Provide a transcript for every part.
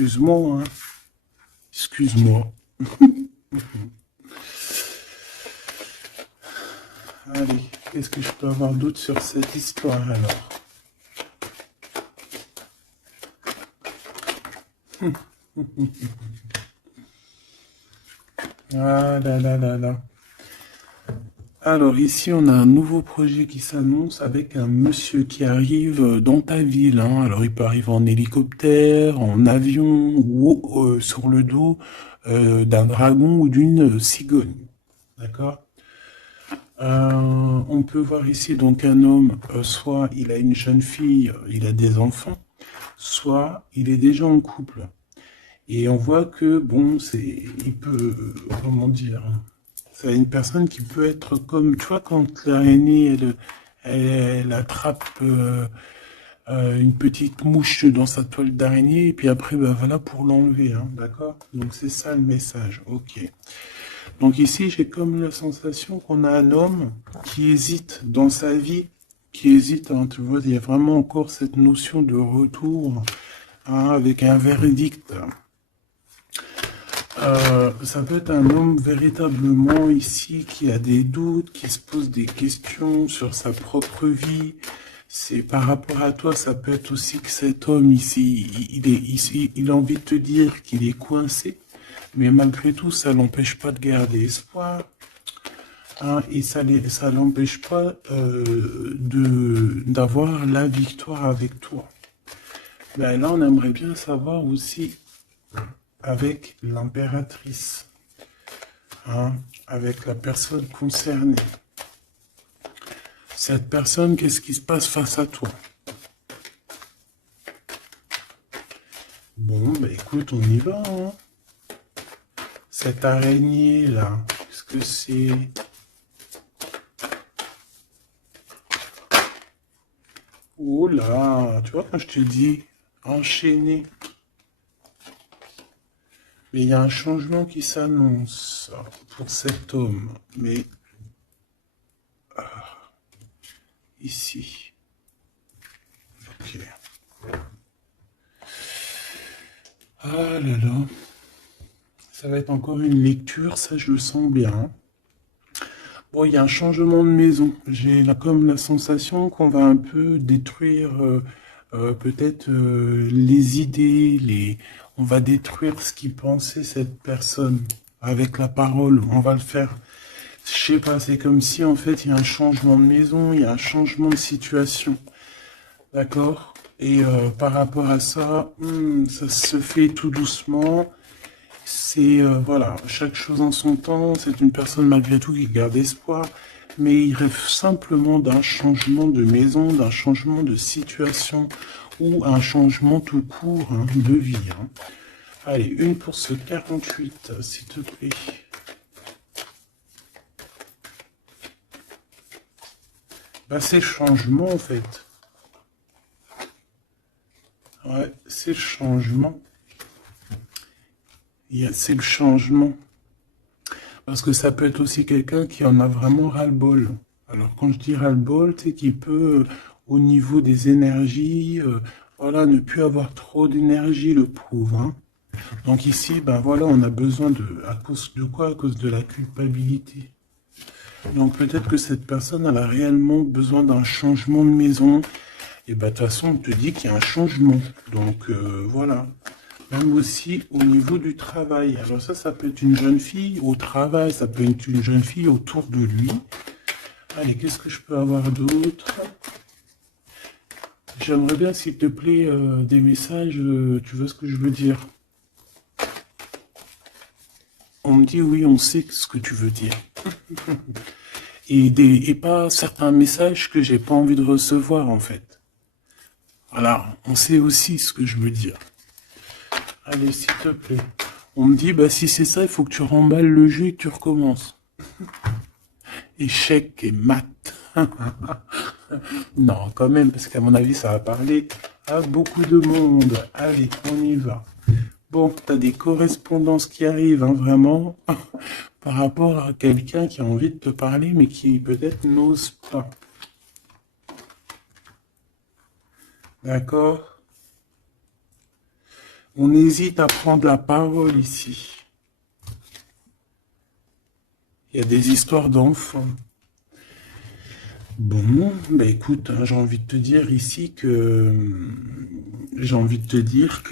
Excuse-moi, hein. Excuse-moi. Allez, qu'est-ce que je peux avoir d'autre sur cette histoire alors? Ah là là là là. Alors ici, on a un nouveau projet qui s'annonce avec un monsieur qui arrive dans ta ville, hein. Alors il peut arriver en hélicoptère, en avion ou sur le dos d'un dragon ou d'une cigogne. D'accord? On peut voir ici donc un homme, soit il a une jeune fille, il a des enfants, soit il est déjà en couple. Et on voit que, bon, il peut, comment dire, c'est une personne qui peut être comme, tu vois, quand l'araignée, elle attrape une petite mouche dans sa toile d'araignée, et puis après, ben voilà, pour l'enlever, hein, d'accord? Donc c'est ça le message, ok. Donc ici, j'ai comme la sensation qu'on a un homme qui hésite dans sa vie, qui hésite, hein, tu vois, il y a vraiment encore cette notion de retour, hein, avec un verdict. Ça peut être un homme véritablement ici qui a des doutes, qui se pose des questions sur sa propre vie. C'est par rapport à toi, ça peut être aussi que cet homme ici, il a envie de te dire qu'il est coincé, mais malgré tout, ça l'empêche pas de garder espoir, hein, et ça l'empêche pas d'avoir la victoire avec toi. Ben là, on aimerait bien savoir aussi avec l'impératrice, hein, avec la personne concernée. Cette personne, qu'est-ce qui se passe face à toi? Bon, bah écoute, on y va, hein. Cette araignée-là, qu'est-ce que c'est? Oh là, tu vois quand je te dis enchaîné, mais il y a un changement qui s'annonce pour cet homme, mais ici. Ok. Ah là là. Ça va être encore une lecture, ça je le sens bien. Bon, il y a un changement de maison. J'ai là comme la sensation qu'on va un peu détruire peut-être les idées, on va détruire ce qui pensait cette personne avec la parole. On va le faire. Je sais pas, c'est comme si en fait il y a un changement de maison, il y a un changement de situation. D'accord? Et par rapport à ça, ça se fait tout doucement. C'est, voilà, chaque chose en son temps. C'est une personne malgré tout qui garde espoir. Mais il rêve simplement d'un changement de maison, d'un changement de situation ou un changement tout court, hein, de vie, hein. Allez, une pour ce 48, s'il te plaît. Bah, c'est le changement en fait. Ouais, c'est le changement. C'est le changement. Parce que ça peut être aussi quelqu'un qui en a vraiment ras-le-bol. Alors quand je dis ras-le-bol, c'est qu'il peut, au niveau des énergies, voilà, ne plus avoir trop d'énergie, le pauvre, hein. Donc ici, ben voilà, on a besoin de, à cause de quoi? À cause de la culpabilité. Donc peut-être que cette personne, elle a réellement besoin d'un changement de maison. Et ben de toute façon, on te dit qu'il y a un changement. Donc voilà. Même aussi au niveau du travail. Alors ça peut être une jeune fille au travail, ça peut être une jeune fille autour de lui. Allez, qu'est-ce que je peux avoir d'autre? J'aimerais bien, s'il te plaît, des messages, tu vois ce que je veux dire? On me dit oui, on sait ce que tu veux dire. Et pas certains messages que j'ai pas envie de recevoir, en fait. Voilà, on sait aussi ce que je veux dire. Allez, s'il te plaît. On me dit, bah si c'est ça, il faut que tu remballes le jeu et que tu recommences. Échec et maths. Non, quand même, parce qu'à mon avis, ça va parler à beaucoup de monde. Allez, on y va. Bon, t'as des correspondances qui arrivent, hein, vraiment, par rapport à quelqu'un qui a envie de te parler, mais qui peut-être n'ose pas. D'accord? On hésite à prendre la parole ici. Il y a des histoires d'enfants. Bon, bah écoute, hein, j'ai envie de te dire ici que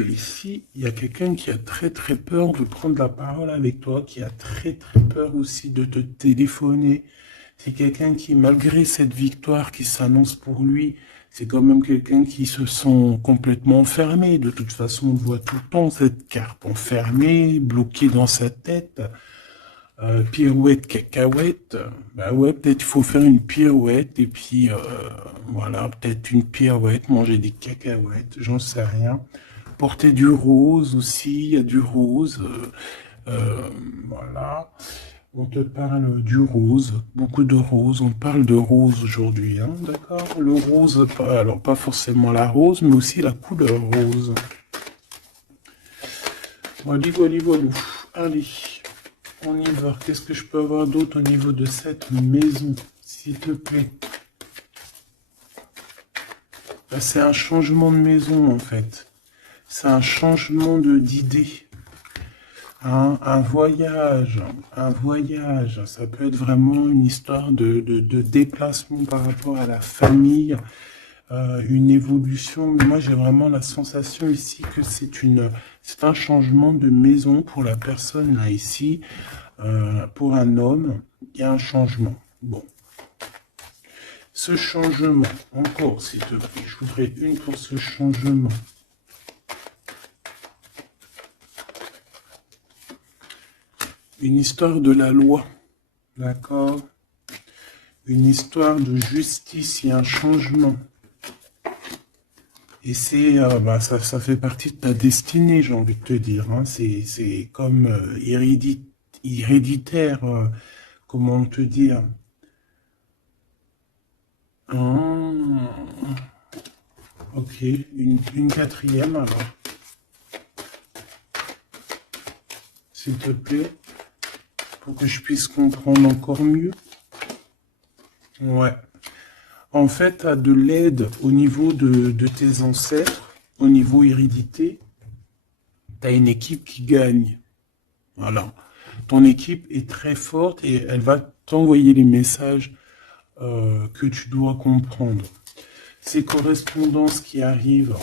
ici, il y a quelqu'un qui a très très peur de prendre la parole avec toi, qui a très très peur aussi de te téléphoner. C'est quelqu'un qui, malgré cette victoire qui s'annonce pour lui, c'est quand même quelqu'un qui se sent complètement enfermé. De toute façon, on voit tout le temps cette carte enfermée, bloquée dans sa tête. Pirouette, cacahuète, bah ouais, peut-être il faut faire une pirouette et puis voilà, peut-être une pirouette, manger des cacahuètes, j'en sais rien. Porter du rose aussi, il y a du rose, voilà. On te parle du rose, beaucoup de rose, on parle de rose aujourd'hui, hein, d'accord? Le rose, alors pas forcément la rose, mais aussi la couleur rose. Voilà, voilà, voilà. Allez. On y va. Qu'est-ce que je peux avoir d'autre au niveau de cette maison, s'il te plaît? Là, c'est un changement de maison, en fait. C'est un changement d'idée. Hein, un voyage. Ça peut être vraiment une histoire de déplacement par rapport à la famille, une évolution. Mais moi, j'ai vraiment la sensation ici que c'est un changement de maison pour la personne là ici. Pour un homme, il y a un changement. Bon. Ce changement, encore s'il te plaît, je voudrais une pour ce changement. Une histoire de la loi, d'accord? Une histoire de justice, il y a un changement. Et c'est, ça fait partie de ta destinée, j'ai envie de te dire. Hein. C'est comme héréditaire, comment te dire? Ok, une quatrième alors. S'il te plaît, pour que je puisse comprendre encore mieux. Ouais. En fait, tu as de l'aide au niveau de tes ancêtres, au niveau hérédité. Tu as une équipe qui gagne. Voilà. Ton équipe est très forte et elle va t'envoyer les messages que tu dois comprendre. Ces correspondances qui arrivent.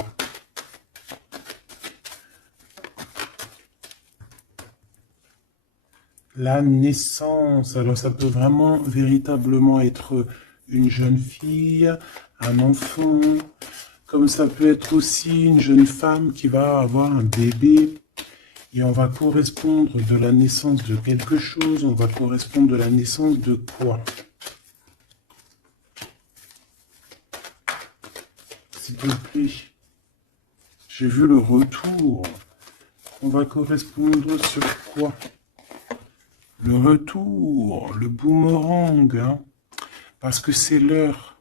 La naissance, alors ça peut vraiment véritablement être une jeune fille, un enfant, comme ça peut être aussi une jeune femme qui va avoir un bébé, et on va correspondre de la naissance de quelque chose, on va correspondre de la naissance de quoi? S'il te plaît, j'ai vu le retour, on va correspondre sur quoi? Le retour, le boomerang, hein, parce que c'est l'heure.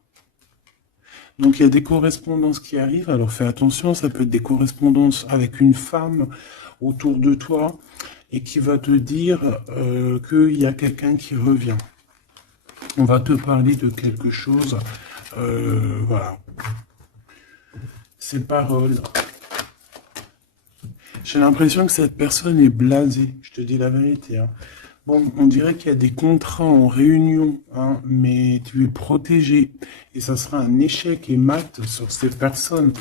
Donc il y a des correspondances qui arrivent, alors fais attention, ça peut être des correspondances avec une femme autour de toi et qui va te dire qu'il y a quelqu'un qui revient. On va te parler de quelque chose, voilà. Ces paroles. J'ai l'impression que cette personne est blasée, je te dis la vérité, hein. Bon, on dirait qu'il y a des contrats en réunion, hein, mais tu es protégé. Et ça sera un échec et mat sur ces personnes,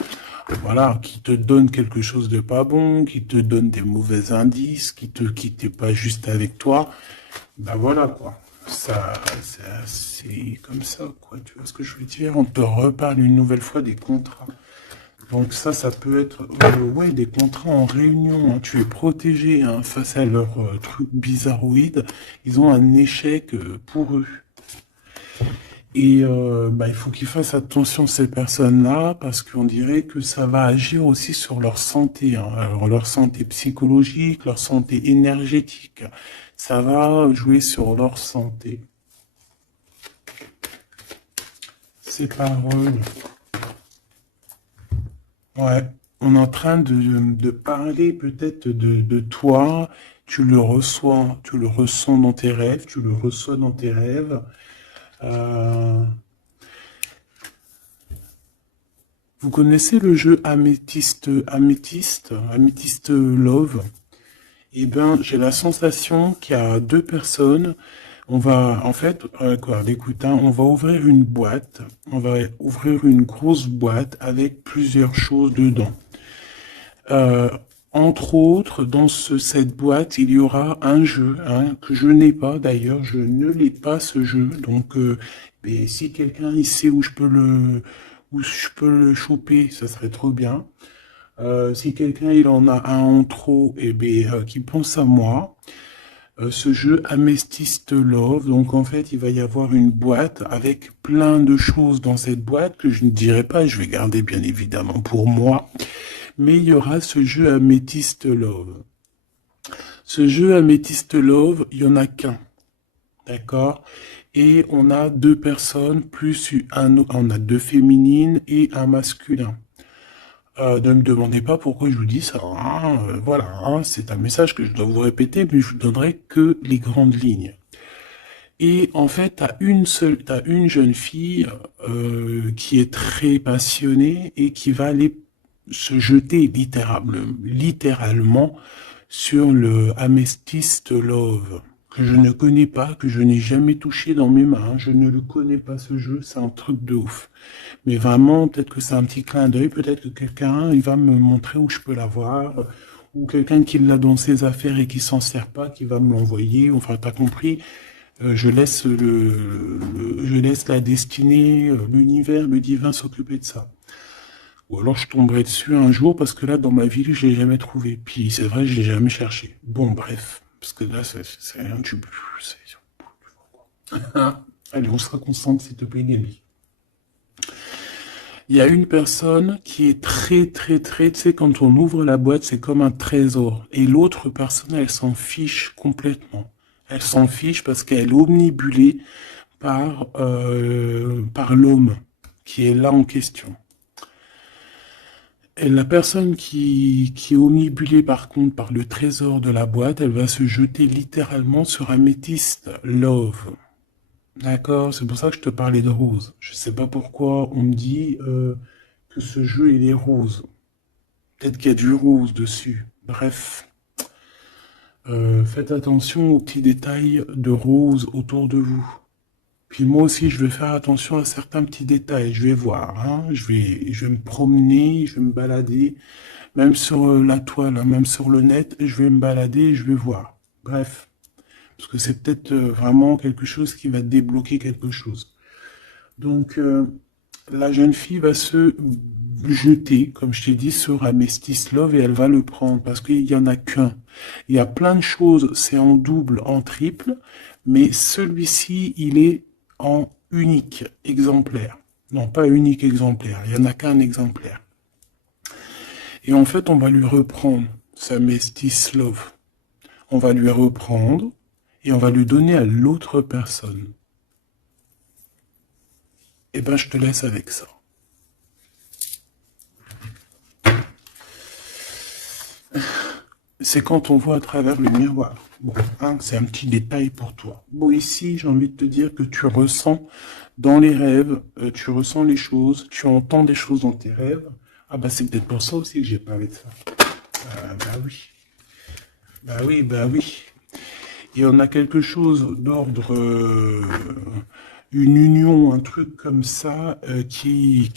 voilà, qui te donnent quelque chose de pas bon, qui te donnent des mauvais indices, qui te quittent pas juste avec toi. Ben voilà, quoi. Ça, c'est comme ça, quoi. Tu vois ce que je veux dire? On te reparle une nouvelle fois des contrats. Donc ça peut être ouais, des contrats en réunion. Hein. Tu es protégé hein, face à leurs trucs bizarroïdes. Ils ont un échec pour eux. Et il faut qu'ils fassent attention ces personnes-là parce qu'on dirait que ça va agir aussi sur leur santé. Hein. Alors leur santé psychologique, leur santé énergétique. Ça va jouer sur leur santé. Ces paroles. Ouais, on est en train de parler peut-être de toi, tu le reçois, tu le ressens dans tes rêves, tu le reçois dans tes rêves. Euh, Vous connaissez le jeu Améthyste Love? Eh bien, j'ai la sensation qu'il y a deux personnes. On va, en fait, écoute, hein, on va ouvrir une boîte. On va ouvrir une grosse boîte avec plusieurs choses dedans. Euh, Entre autres, dans cette boîte, il y aura un jeu, hein, que je n'ai pas d'ailleurs. Je ne l'ai pas ce jeu. Donc, mais si quelqu'un il sait où je peux le choper, ça serait trop bien. Si quelqu'un il en a un en trop, et qui pense à moi. Ce jeu Amethyst Love, donc en fait il va y avoir une boîte avec plein de choses dans cette boîte que je ne dirai pas, je vais garder bien évidemment pour moi, mais il y aura ce jeu Amethyst Love. Ce jeu Amethyst Love, il y en a qu'un, d'accord? Et on a deux personnes plus on a deux féminines et un masculin. Ne me demandez pas pourquoi je vous dis ça, hein, voilà, hein, c'est un message que je dois vous répéter, mais je vous donnerai que les grandes lignes. Et en fait, t'as une jeune fille qui est très passionnée et qui va aller se jeter littéralement sur le Amethyst Love, que je ne connais pas, que je n'ai jamais touché dans mes mains. Je ne le connais pas ce jeu, c'est un truc de ouf. Mais vraiment, peut-être que c'est un petit clin d'œil, peut-être que quelqu'un, il va me montrer où je peux l'avoir, ou quelqu'un qui l'a dans ses affaires et qui s'en sert pas, qui va me l'envoyer. Enfin, t'as compris. Je laisse la destinée, l'univers, le divin s'occuper de ça. Ou alors je tomberai dessus un jour parce que là, dans ma ville, je l'ai jamais trouvé. Puis c'est vrai, je l'ai jamais cherché. Bon, bref, parce que là, c'est rien. Allez, on se concentre, s'il te plaît, Gabi. Il y a une personne qui est tu sais, quand on ouvre la boîte, c'est comme un trésor. Et l'autre personne, elle s'en fiche complètement. Elle s'en fiche parce qu'elle est omnibulée par l'homme qui est là en question. Et la personne qui est omnibulée par contre par le trésor de la boîte, elle va se jeter littéralement sur Amethyst Love. D'accord, c'est pour ça que je te parlais de rose. Je sais pas pourquoi on me dit que ce jeu il est rose. Peut-être qu'il y a du rose dessus. Bref, faites attention aux petits détails de rose autour de vous. Puis moi aussi, je vais faire attention à certains petits détails. Je vais voir, hein. Je vais me promener, je vais me balader, même sur la toile, hein, même sur le net, je vais me balader et je vais voir. Bref. Parce que c'est peut-être vraiment quelque chose qui va débloquer quelque chose. Donc, la jeune fille va se jeter, comme je t'ai dit, sur Amethyst Love et elle va le prendre parce qu'il n'y en a qu'un. Il y a plein de choses, c'est en double, en triple, mais celui-ci, il est en unique exemplaire. Non, pas unique exemplaire, il n'y en a qu'un exemplaire. Et en fait, on va lui reprendre sa Amethyst Love. On va lui reprendre et on va lui donner à l'autre personne. Eh ben, je te laisse avec ça. C'est quand on voit à travers le miroir. Bon, hein, c'est un petit détail pour toi. Bon, ici, j'ai envie de te dire que tu ressens dans les rêves, tu ressens les choses, tu entends des choses dans tes rêves. Ah bah c'est peut-être pour ça aussi que j'ai parlé de ça. Bah oui. Bah oui, bah oui. Et on a quelque chose d'ordre, une union, un truc comme ça, qui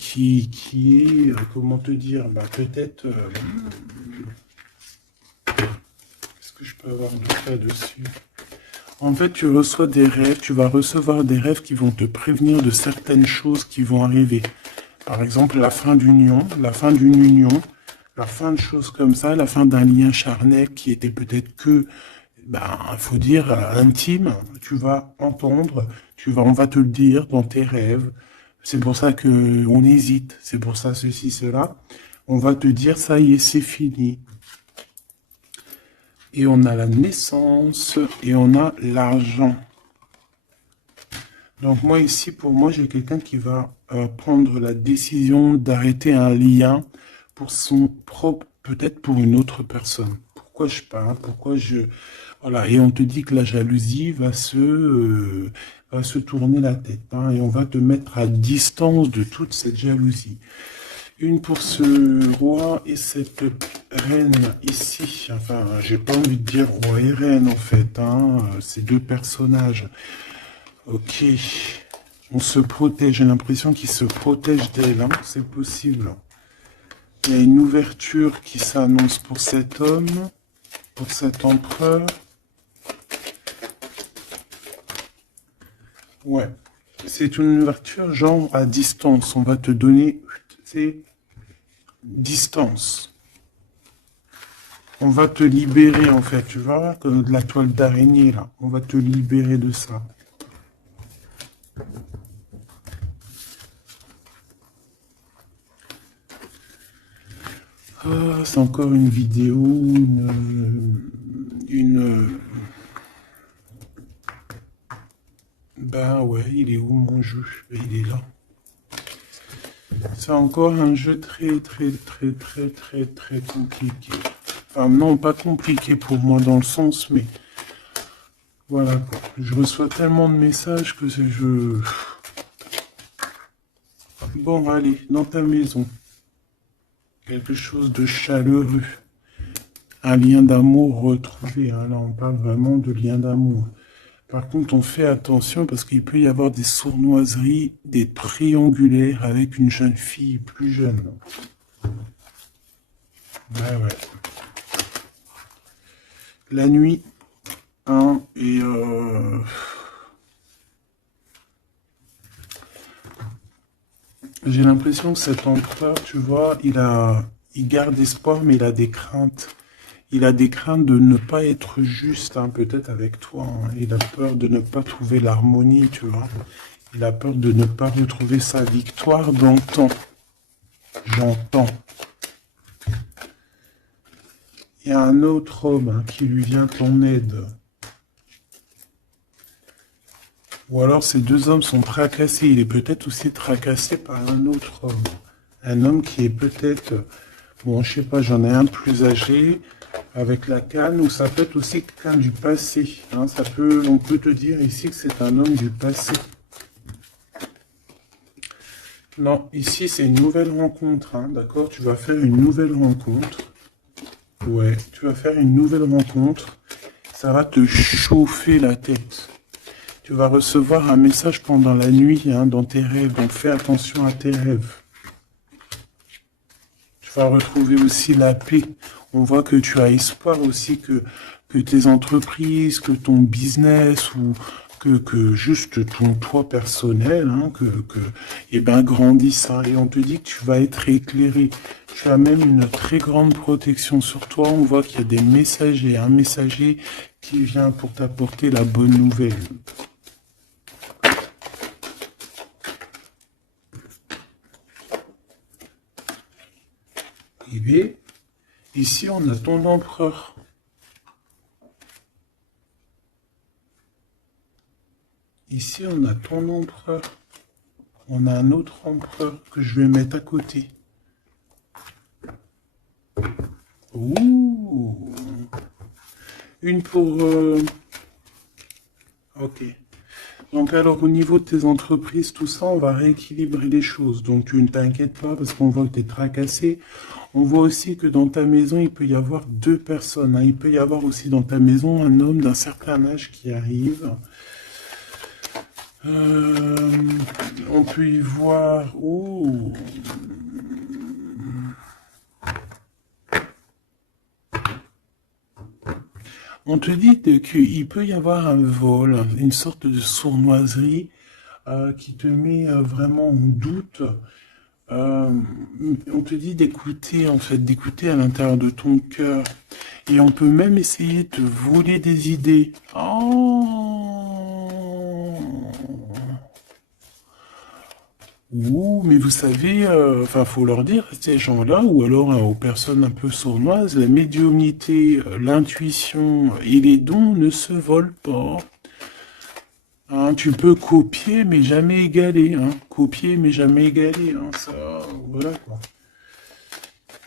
est, comment te dire, bah peut-être, est-ce que je peux avoir de là-dessus? En fait, tu reçois des rêves, tu vas recevoir des rêves qui vont te prévenir de certaines choses qui vont arriver. Par exemple, la fin d'une union, la fin de choses comme ça, la fin d'un lien charnel qui était peut-être que, ben, faut dire, intime, tu vas entendre, on va te le dire dans tes rêves. C'est pour ça que on hésite, c'est pour ça ceci, cela. On va te dire, ça y est, c'est fini. Et on a la naissance et on a l'argent. Donc moi ici, pour moi, j'ai quelqu'un qui va prendre la décision d'arrêter un lien pour son propre, peut-être pour une autre personne. Pourquoi je parle? Voilà, et on te dit que la jalousie va se tourner la tête, hein, et on va te mettre à distance de toute cette jalousie. Une pour ce roi et cette reine ici. Enfin, j'ai pas envie de dire roi et reine en fait, hein. Ces deux personnages. Ok. On se protège. J'ai l'impression qu'ils se protègent d'elle, hein. C'est possible. Il y a une ouverture qui s'annonce pour cet homme, pour cet empereur. Ouais. C'est une ouverture genre à distance. On va te donner, c'est distance. On va te libérer en fait, tu vois, comme de la toile d'araignée là. On va te libérer de ça. Ah, c'est encore une vidéo, Ben ouais, il est où mon jeu? Il est là. C'est encore un jeu très compliqué. Enfin non, pas compliqué pour moi dans le sens, mais voilà quoi. Je reçois tellement de messages que je... Bon, allez, dans ta maison. Quelque chose de chaleureux. Un lien d'amour retrouvé. Hein. Là, on parle vraiment de lien d'amour. Par contre, on fait attention parce qu'il peut y avoir des sournoiseries, des triangulaires avec une jeune fille plus jeune. Ouais, ouais. La nuit, hein, et j'ai l'impression que cet empereur, tu vois, il garde espoir, mais il a des craintes. Il a des craintes de ne pas être juste, hein, peut-être avec toi. Hein. Il a peur de ne pas trouver l'harmonie, tu vois. Il a peur de ne pas retrouver sa victoire dans le temps. J'entends. Il y a un autre homme hein, qui lui vient en aide. Ou alors ces deux hommes sont tracassés. Il est peut-être aussi tracassé par un autre homme. Un homme qui est peut-être... Bon, je sais pas, j'en ai un plus âgé, avec la canne, ou ça peut être aussi quelqu'un du passé. Hein, on peut te dire ici que c'est un homme du passé. Non, ici c'est une nouvelle rencontre, hein, d'accord? Tu vas faire une nouvelle rencontre. Ouais, tu vas faire une nouvelle rencontre. Ça va te chauffer la tête. Tu vas recevoir un message pendant la nuit, hein, dans tes rêves. Donc fais attention à tes rêves. Tu vas retrouver aussi la paix. On voit que tu as espoir aussi que tes entreprises, que ton business ou que juste ton toi personnel, hein, eh ben, grandisse. Hein, et on te dit que tu vas être éclairé. Tu as même une très grande protection sur toi. On voit qu'il y a des messagers, un messager qui vient pour t'apporter la bonne nouvelle. Et ici, on a ton empereur. Ici, on a ton empereur. On a un autre empereur que je vais mettre à côté. Ouh. Une pour... Ok. Donc alors au niveau de tes entreprises, tout ça, on va rééquilibrer les choses. Donc tu ne t'inquiètes pas parce qu'on voit que tu es tracassé. On voit aussi que dans ta maison, il peut y avoir deux personnes. Hein. Il peut y avoir aussi dans ta maison un homme d'un certain âge qui arrive. On peut y voir... Oh. On te dit qu'il peut y avoir un vol, une sorte de sournoiserie qui te met vraiment en doute. On te dit d'écouter, en fait, d'écouter à l'intérieur de ton cœur. Et on peut même essayer de te voler des idées. Oh. Ouh, mais vous savez, enfin, faut leur dire, ces gens-là, ou alors aux personnes un peu sournoises, la médiumnité, l'intuition et les dons ne se volent pas. Hein, tu peux copier, mais jamais égaler. Hein. Copier, mais jamais égaler. Hein, ça, voilà quoi.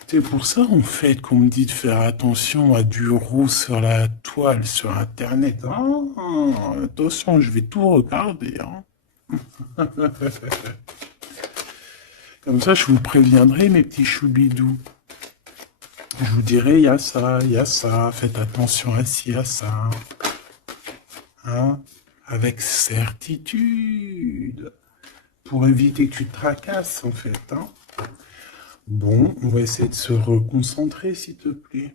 C'est pour ça, en fait, qu'on me dit de faire attention à du roux sur la toile, sur Internet. Ah, attention, je vais tout regarder. Hein. Comme ça, je vous préviendrai, mes petits choubidous. Je vous dirai, il y a ça, faites attention à ci, à ça. Hein? Avec certitude. Pour éviter que tu te tracasses, en fait. Hein? Bon, on va essayer de se reconcentrer, s'il te plaît.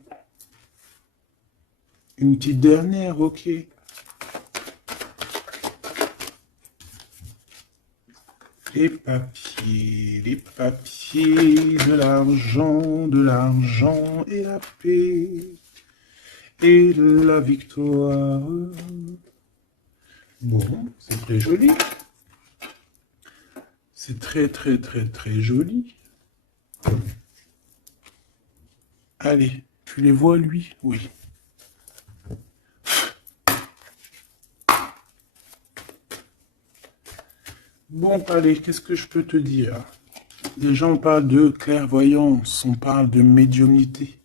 Une petite dernière, ok. Les papiers, de l'argent et la paix et la victoire. Bon, c'est très joli. C'est très, très, très, très joli. Allez, tu les vois, lui? Oui. Bon, allez, qu'est-ce que je peux te dire? Déjà, on parle de clairvoyance, on parle de médiumnité.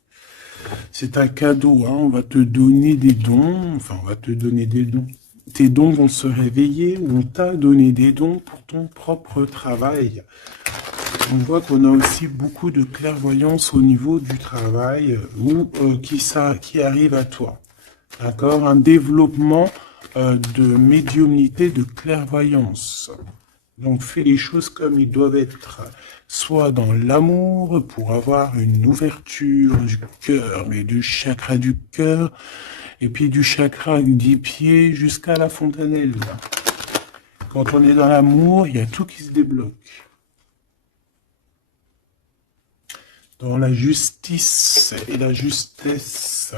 C'est un cadeau, hein, on va te donner des dons, enfin, on va te donner des dons. Tes dons vont se réveiller, ou on t'a donné des dons pour ton propre travail. On voit qu'on a aussi beaucoup de clairvoyance au niveau du travail, ou qui arrive à toi. D'accord? Un développement de médiumnité, de clairvoyance. Donc, fais les choses comme ils doivent être. Soit dans l'amour, pour avoir une ouverture du cœur, mais du chakra du cœur, et puis du chakra des pieds jusqu'à la fontanelle. Quand on est dans l'amour, il y a tout qui se débloque. Dans la justice et la justesse.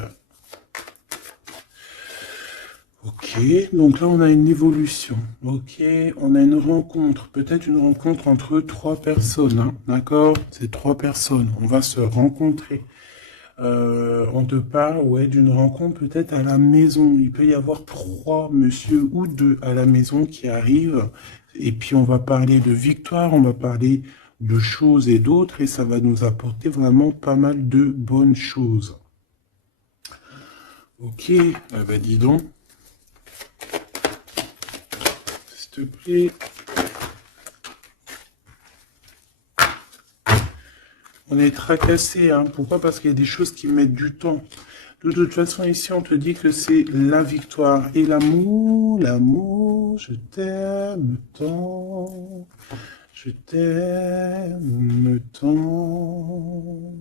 Ok, donc là on a une évolution. Ok, on a une rencontre, peut-être une rencontre entre 3 personnes, hein, d'accord? C'est 3 personnes, on va se rencontrer. On te parle, ouais, d'une rencontre peut-être à la maison. Il peut y avoir 3 monsieur ou 2 à la maison qui arrivent. Et puis on va parler de victoire, on va parler de choses et d'autres, et ça va nous apporter vraiment pas mal de bonnes choses. Ok, bah dis donc. S'il te plaît. On est tracassé, hein. Pourquoi? Parce qu'il y a des choses qui mettent du temps. De toute façon, ici, on te dit que c'est la victoire et l'amour. L'amour, je t'aime tant. Je t'aime tant.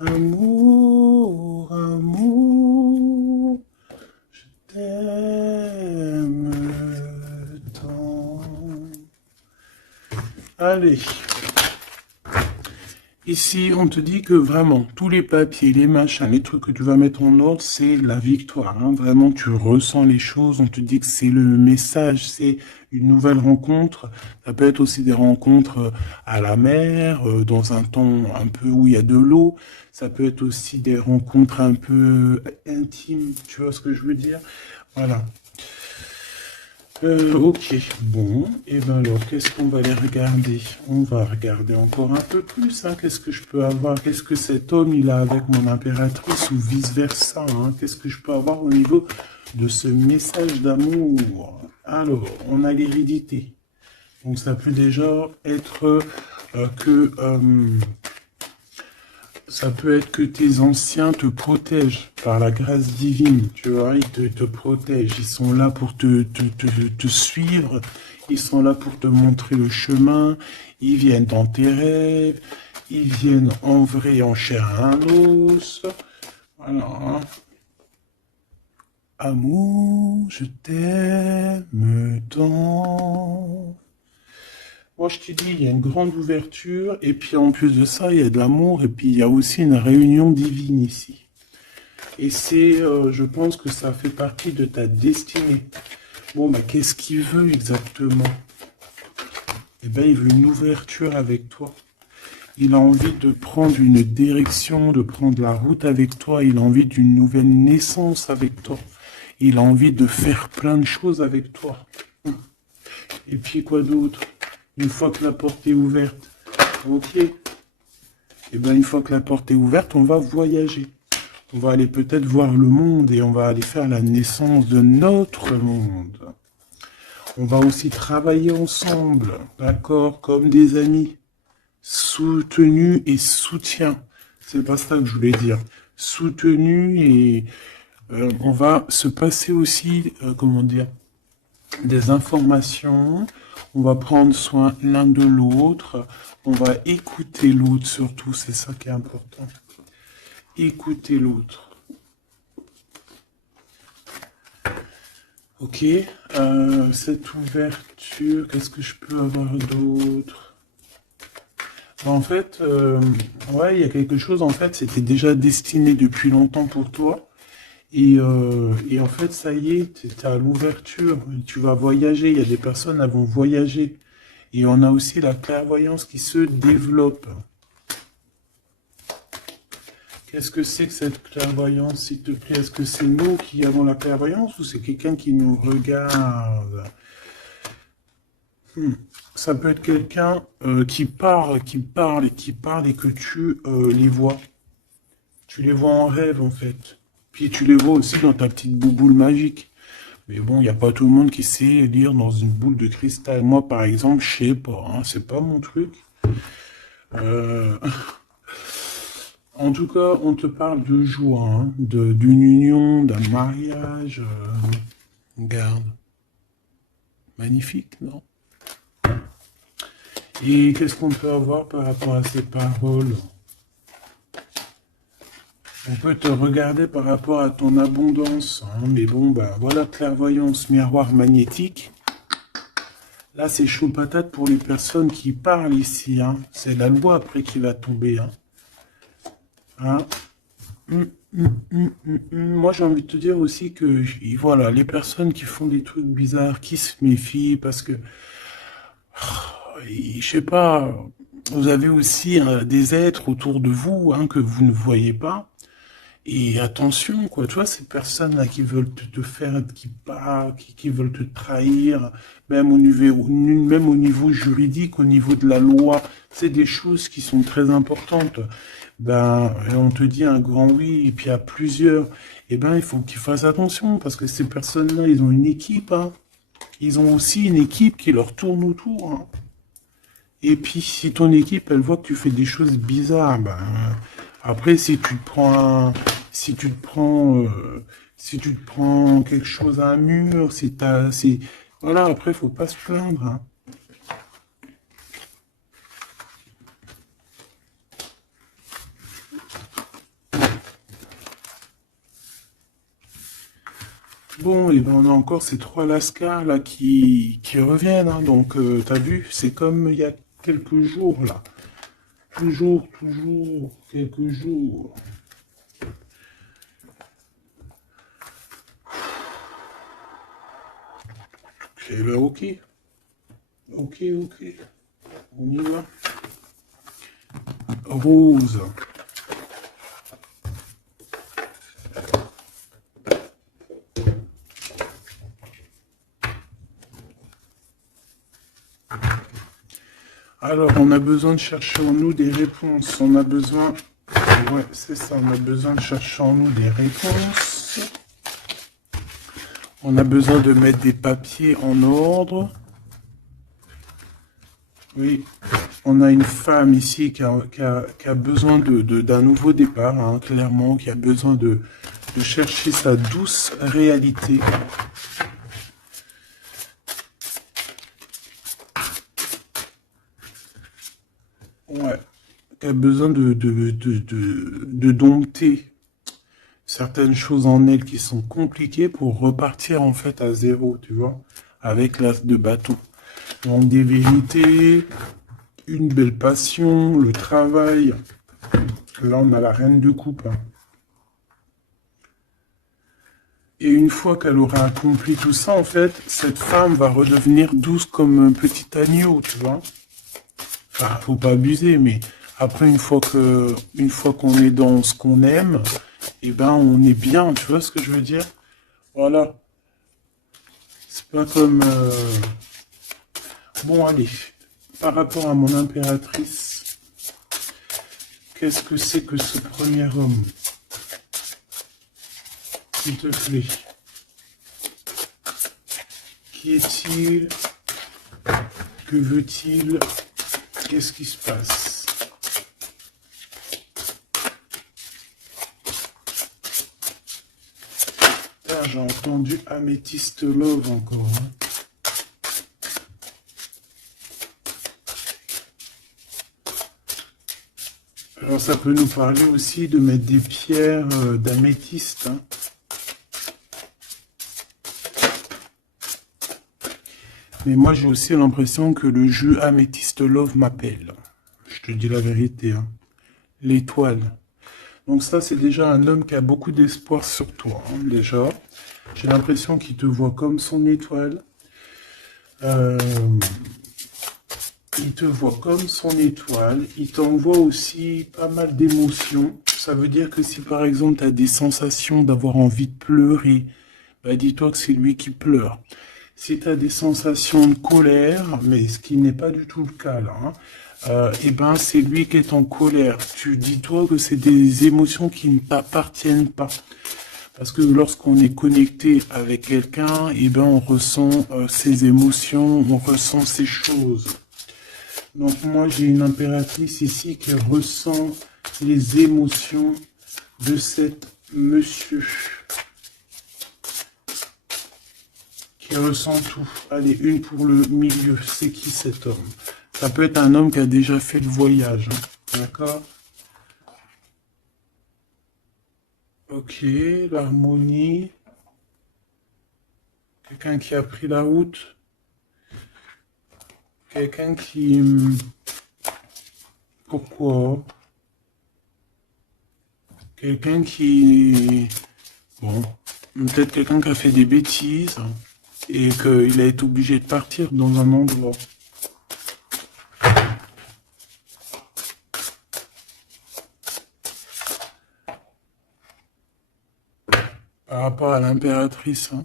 Amour, amour, je t'aime tant. Allez. Ici, on te dit que vraiment, tous les papiers, les machins, les trucs que tu vas mettre en ordre, c'est la victoire. Hein. Vraiment, tu ressens les choses. On te dit que c'est le message, c'est une nouvelle rencontre. Ça peut être aussi des rencontres à la mer, dans un temps un peu où il y a de l'eau. Ça peut être aussi des rencontres un peu intimes. Tu vois ce que je veux dire? Voilà. Ok, bon, et ben alors, qu'est-ce qu'on va aller regarder? On va regarder encore un peu plus, hein. Qu'est-ce que je peux avoir? Qu'est-ce que cet homme, il a avec mon impératrice ou vice-versa, hein? Qu'est-ce que je peux avoir au niveau de ce message d'amour? Alors, on a l'hérédité. Donc, ça peut déjà être ça peut être que tes anciens te protègent par la grâce divine, tu vois, ils te protègent, ils sont là pour te suivre, ils sont là pour te montrer le chemin, ils viennent dans tes rêves, ils viennent en vrai, en chair et en os, voilà. Amour, je t'aime tant. Moi, je te dis, il y a une grande ouverture, et puis en plus de ça, il y a de l'amour, et puis il y a aussi une réunion divine ici. Et c'est, je pense que ça fait partie de ta destinée. Bon, bah, qu'est-ce qu'il veut exactement? Eh bien, il veut une ouverture avec toi. Il a envie de prendre une direction, de prendre la route avec toi. Il a envie d'une nouvelle naissance avec toi. Il a envie de faire plein de choses avec toi. Et puis, quoi d'autre? Une fois que la porte est ouverte, ok. Et bien, une fois que la porte est ouverte, on va voyager. On va aller peut-être voir le monde et on va aller faire la naissance de notre monde. On va aussi travailler ensemble, d'accord, comme des amis. Soutenu et soutien. C'est pas ça que je voulais dire. Soutenu et on va se passer aussi, comment dire, des informations. On va prendre soin l'un de l'autre. On va écouter l'autre surtout, c'est ça qui est important. Écouter l'autre. Ok, cette ouverture, qu'est-ce que je peux avoir d'autre? En fait, ouais, il y a quelque chose, en fait, c'était déjà destiné depuis longtemps pour toi. Et en fait, ça y est, tu es à l'ouverture, tu vas voyager, il y a des personnes qui vont voyager. Et on a aussi la clairvoyance qui se développe. Qu'est-ce que c'est que cette clairvoyance, s'il te plaît? Est-ce que c'est nous qui avons la clairvoyance ou c'est quelqu'un qui nous regarde? Ça peut être quelqu'un qui parle et que tu les vois. Tu les vois en rêve, en fait. Puis tu les vois aussi dans ta petite bouboule magique. Mais bon, il n'y a pas tout le monde qui sait lire dans une boule de cristal. Moi, par exemple, je sais pas, hein, c'est pas mon truc. Euh, En tout cas, on te parle de joie, hein, d'une union, d'un mariage. Regarde. Magnifique, non? Et qu'est-ce qu'on peut avoir par rapport à ces paroles? On peut te regarder par rapport à ton abondance, hein, mais bon, bah voilà, clairvoyance, miroir magnétique. Là, c'est chaud patate pour les personnes qui parlent ici, hein. C'est la loi après qui va tomber, hein. Hein. Moi, j'ai envie de te dire aussi que, voilà, les personnes qui font des trucs bizarres, qui se méfient, parce que, je sais pas, vous avez aussi des êtres autour de vous, hein, que vous ne voyez pas. Et attention, quoi, tu vois, ces personnes-là qui veulent te faire, qui parlent, qui veulent te trahir, même au niveau juridique, au niveau de la loi, c'est des choses qui sont très importantes. Ben, on te dit un grand oui, et puis à plusieurs, eh ben, il faut qu'ils fassent attention, parce que ces personnes-là, ils ont une équipe, hein. Ils ont aussi une équipe qui leur tourne autour, hein. Et puis, si ton équipe, elle voit que tu fais des choses bizarres, ben, après, si tu te prends quelque chose à un mur, voilà, après, faut pas se plaindre, hein. Bon, et ben, on a encore ces trois lascars, là, qui reviennent, hein. Donc, t'as vu, c'est comme il y a quelques jours, là. Toujours, quelques jours. Eh ben, ok. Ok. On y va. Rose. Alors, on a besoin de chercher en nous des réponses. On a besoin... Ouais, c'est ça, on a besoin de chercher en nous des réponses. On a besoin de mettre des papiers en ordre. Oui, on a une femme ici qui a besoin d'un nouveau départ, hein, clairement, qui a besoin de chercher sa douce réalité. Ouais, qui a besoin de dompter certaines choses en elle qui sont compliquées pour repartir en fait à zéro, tu vois, avec l'as de bâton. Donc des vérités, une belle passion, le travail. Là, on a la reine de coupe, hein. Et une fois qu'elle aura accompli tout ça, en fait, cette femme va redevenir douce comme un petit agneau, tu vois. Enfin, faut pas abuser, mais après, une fois qu'on est dans ce qu'on aime, eh ben, on est bien, tu vois ce que je veux dire? Voilà. C'est pas comme... Bon, allez. Par rapport à mon impératrice, Qu'est-ce que c'est que ce premier homme? S'il te plaît. Qui est-il? Que veut-il? Qu'est-ce qui se passe? Ah, j'ai entendu Amethyst Love encore. Hein. Alors ça peut nous parler aussi de mettre des pierres d'améthyste. Hein. Mais moi j'ai aussi l'impression que le jeu Amethyst Love m'appelle. Je te dis la vérité. Hein. L'étoile. Donc ça c'est déjà un homme qui a beaucoup d'espoir sur toi. Hein, déjà. J'ai l'impression qu'il te voit comme son étoile. Il te voit comme son étoile, il t'envoie aussi pas mal d'émotions. Ça veut dire que si par exemple tu as des sensations d'avoir envie de pleurer, bah dis-toi que c'est lui qui pleure. Si tu as des sensations de colère, mais ce qui n'est pas du tout le cas là, hein, et ben c'est lui qui est en colère. Tu dis-toi que c'est des émotions qui ne t'appartiennent pas. Parce que lorsqu'on est connecté avec quelqu'un, et ben on ressent ses émotions, on ressent ses choses. Donc moi j'ai une impératrice ici qui ressent les émotions de cet monsieur. Qui ressent tout. Allez, une pour le milieu. C'est qui cet homme? Ça peut être un homme qui a déjà fait le voyage. Hein. D'accord? Ok, l'harmonie. Quelqu'un qui a pris la route. Quelqu'un qui... Pourquoi? Quelqu'un qui... Bon, peut-être quelqu'un qui a fait des bêtises et qu'il a été obligé de partir dans un endroit. Par rapport à l'impératrice, hein.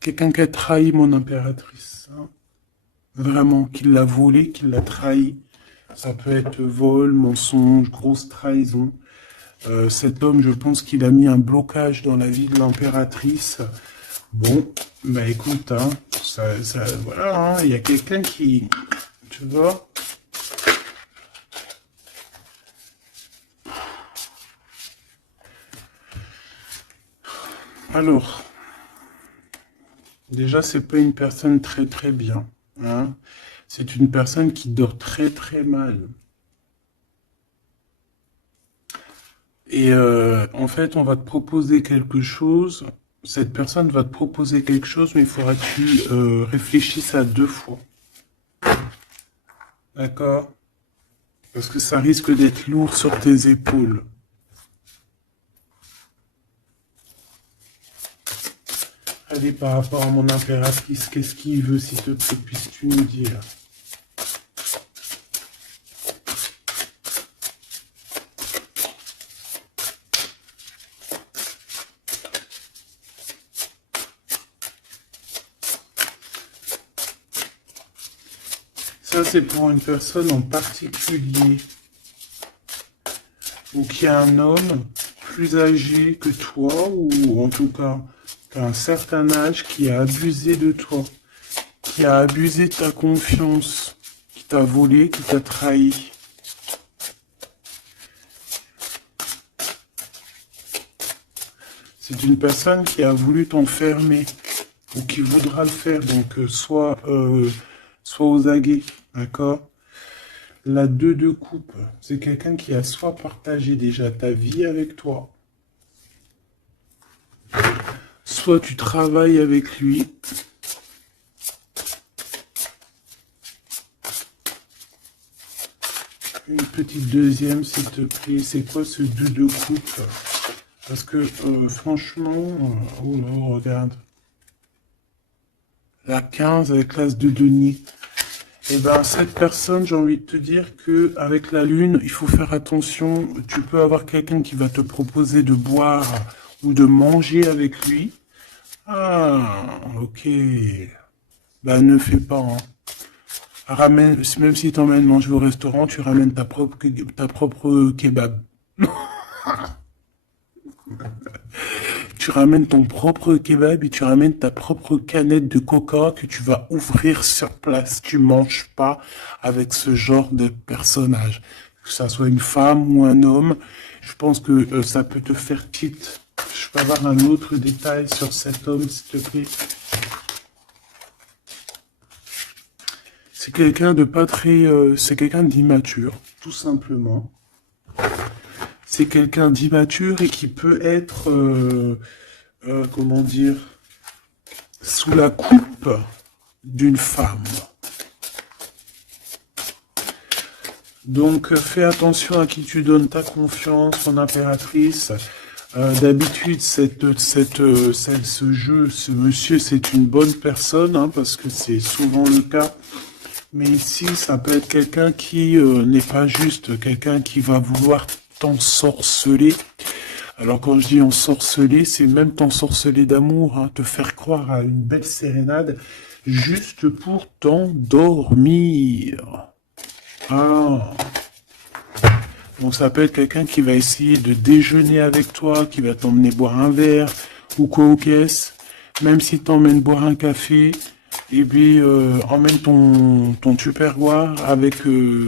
Quelqu'un qui a trahi mon impératrice. Hein. Vraiment, qui l'a volé, qui l'a trahi. Ça peut être vol, mensonge, grosse trahison. Cet homme, je pense qu'il a mis un blocage dans la vie de l'impératrice. Bon, bah écoute, hein, voilà, hein, il y a quelqu'un qui... Tu vois? Alors... Déjà, c'est pas une personne très très bien. Hein. C'est une personne qui dort très très mal. Et en fait, on va te proposer quelque chose. Cette personne va te proposer quelque chose, mais il faudra que tu réfléchisses à 2 fois. D'accord? Parce que ça risque d'être lourd sur tes épaules. Allez, par rapport à mon impératrice, qu'est-ce qu'il veut, s'il te plaît, puisses-tu nous dire? Ça, c'est pour une personne en particulier. Ou qui est un homme plus âgé que toi, ou en tout cas... un certain âge qui a abusé de toi, qui a abusé de ta confiance, qui t'a volé, qui t'a trahi. C'est une personne qui a voulu t'enfermer ou qui voudra le faire, donc soit aux aguets, d'accord? La 2 de coupe, c'est quelqu'un qui a soit partagé déjà ta vie avec toi, soit tu travailles avec lui. Une petite deuxième, s'il te plaît. C'est quoi ce 2 de coupe? Parce que, franchement... oh là, regarde. La 15 avec l'as de denier. Et ben cette personne, j'ai envie de te dire que avec la lune, il faut faire attention. Tu peux avoir quelqu'un qui va te proposer de boire ou de manger avec lui. Ah, ok. Ben ne fais pas, hein. Ramène, même si t'emmènes manger au restaurant, tu ramènes ta propre kebab. Tu ramènes ton propre kebab et tu ramènes ta propre canette de coca que tu vas ouvrir sur place. Tu manges pas avec ce genre de personnage. Que ça soit une femme ou un homme, je pense que ça peut te faire tilt. Je peux avoir un autre détail sur cet homme, s'il te plaît. C'est quelqu'un de pas très... c'est quelqu'un d'immature, tout simplement. C'est quelqu'un d'immature et qui peut être... comment dire, sous la coupe d'une femme. Donc fais attention à qui tu donnes ta confiance, ton impératrice. D'habitude, ce monsieur, c'est une bonne personne, hein, parce que c'est souvent le cas. Mais ici, ça peut être quelqu'un qui n'est pas juste, quelqu'un qui va vouloir t'ensorceler. Alors quand je dis ensorceler, c'est même t'ensorceler d'amour, hein, te faire croire à une belle sérénade, juste pour t'endormir. Ah. Donc ça peut être quelqu'un qui va essayer de déjeuner avec toi, qui va t'emmener boire un verre, ou quoi aux caisses. Même si t'emmènes boire un café, et puis emmène ton tupperware avec,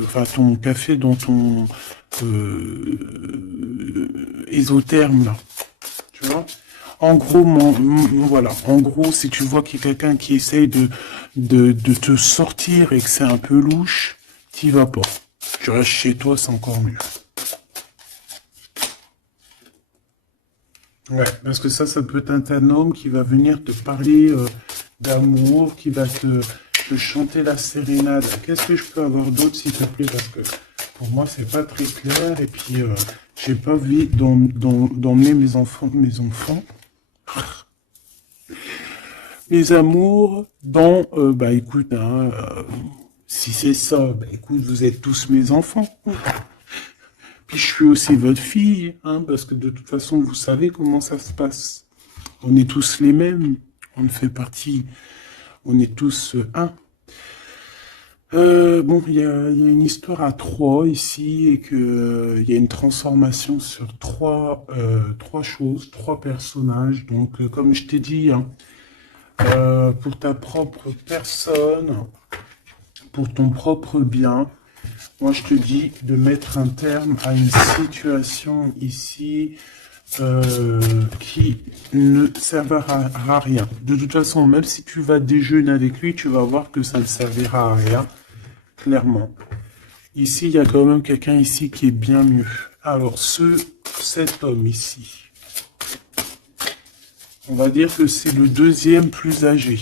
enfin ton café dans ton isotherme là. Tu vois? En gros, voilà. En gros, si tu vois qu'il y a quelqu'un qui essaye de te sortir et que c'est un peu louche, t'y vas pas. Tu restes chez toi, c'est encore mieux. Ouais, parce que ça peut être un homme qui va venir te parler d'amour, qui va te chanter la sérénade. Qu'est-ce que je peux avoir d'autre, s'il te plaît? Parce que pour moi, c'est pas très clair. Et puis, j'ai pas envie d'emmener mes amours dans... bah écoute, hein, si c'est ça, bah écoute, vous êtes tous mes enfants. Puis je suis aussi votre fille, hein, parce que de toute façon, vous savez comment ça se passe. On est tous les mêmes, on fait partie, on est tous un. Bon, il y a une histoire à trois ici, et que il y a une transformation sur trois choses, trois personnages. Donc, comme je t'ai dit, hein, pour ta propre personne, pour ton propre bien, moi je te dis de mettre un terme à une situation ici qui ne servira à rien. De toute façon, même si tu vas déjeuner avec lui, tu vas voir que ça ne servira à rien, clairement. Ici, il y a quand même quelqu'un ici qui est bien mieux. Alors, cet homme ici, on va dire que c'est le deuxième plus âgé.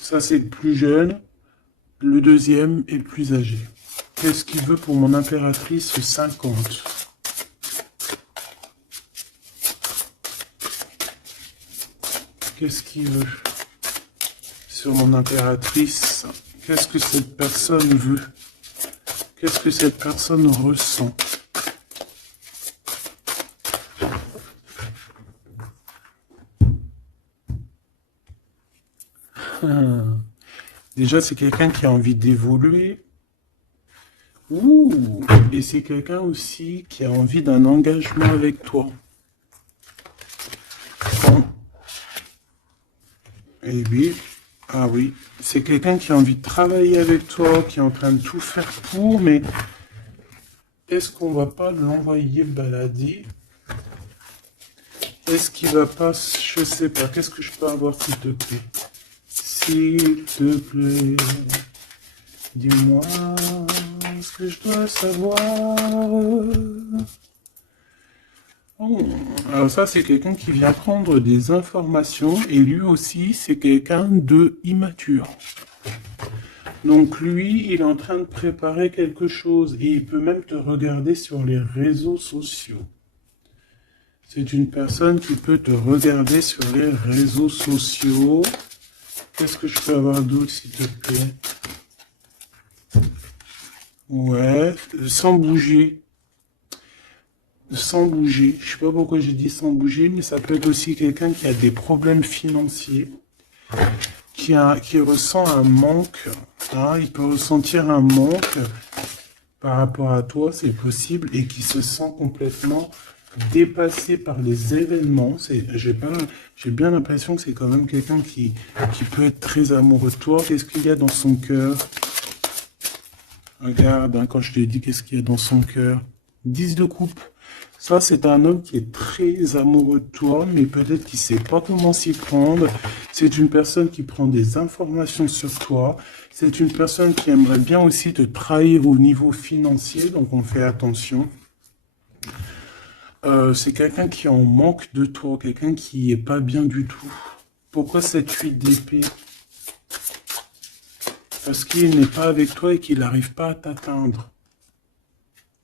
Ça, c'est le plus jeune. Le deuxième est le plus âgé. Qu'est-ce qu'il veut pour mon impératrice 50? Qu'est-ce qu'il veut sur mon impératrice? Qu'est-ce que cette personne veut? Qu'est-ce que cette personne ressent? Déjà, c'est quelqu'un qui a envie d'évoluer. Ouh, et c'est quelqu'un aussi qui a envie d'un engagement avec toi. Bon. Et oui, ah oui, c'est quelqu'un qui a envie de travailler avec toi, qui est en train de tout faire pour, mais est-ce qu'on va pas l'envoyer balader? Est-ce qu'il va pas, je sais pas, qu'est-ce que je peux avoir, s'il te plaît? S'il te plaît, dis-moi ce que je dois savoir. Oh, alors ça, c'est quelqu'un qui vient prendre des informations, et lui aussi, c'est quelqu'un de immature. Donc lui, il est en train de préparer quelque chose, et il peut même te regarder sur les réseaux sociaux. C'est une personne qui peut te regarder sur les réseaux sociaux. Qu'est-ce que je peux avoir d'autre, s'il te plaît? Ouais, sans bouger. Sans bouger. Je sais pas pourquoi j'ai dit sans bouger, mais ça peut être aussi quelqu'un qui a des problèmes financiers, qui ressent un manque. Hein, il peut ressentir un manque par rapport à toi, c'est possible, et qui se sent complètement dépassé par les événements. J'ai bien l'impression que c'est quand même quelqu'un qui peut être très amoureux de toi. Qu'est-ce qu'il y a dans son cœur? Regarde, hein, quand je te dis qu'est-ce qu'il y a dans son cœur. 10 de coupe. Ça, c'est un homme qui est très amoureux de toi, mais peut-être qu'il ne sait pas comment s'y prendre. C'est une personne qui prend des informations sur toi. C'est une personne qui aimerait bien aussi te trahir au niveau financier, donc on fait attention. C'est quelqu'un qui est en manque de toi, quelqu'un qui est pas bien du tout. Pourquoi cette 8 d'épée? Parce qu'il n'est pas avec toi et qu'il n'arrive pas à t'atteindre.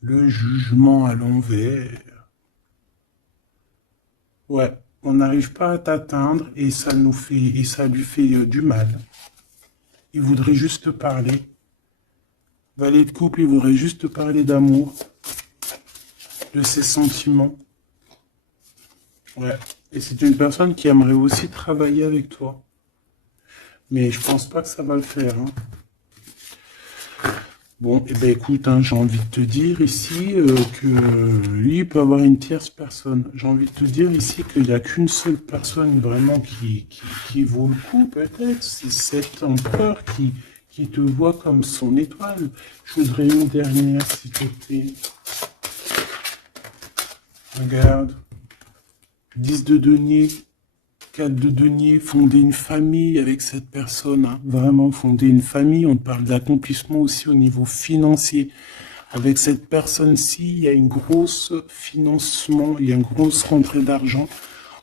Le jugement à l'envers. Ouais, on n'arrive pas à t'atteindre et ça lui fait du mal. Il voudrait juste te parler. Valet de couple, il voudrait juste te parler d'amour, de ses sentiments. Ouais. Et c'est une personne qui aimerait aussi travailler avec toi. Mais je pense pas que ça va le faire. Hein. Bon, eh ben écoute, hein, j'ai envie de te dire ici que lui il peut avoir une tierce personne. J'ai envie de te dire ici qu'il n'y a qu'une seule personne vraiment qui vaut le coup, peut-être. C'est cet empereur qui te voit comme son étoile. Je voudrais une dernière, s'il te plaît. Regarde. 10 de denier. 4 de denier, fonder une famille avec cette personne, hein. Vraiment fonder une famille, on parle d'accomplissement aussi au niveau financier. Avec cette personne-ci, il y a une grosse financement, il y a une grosse rentrée d'argent.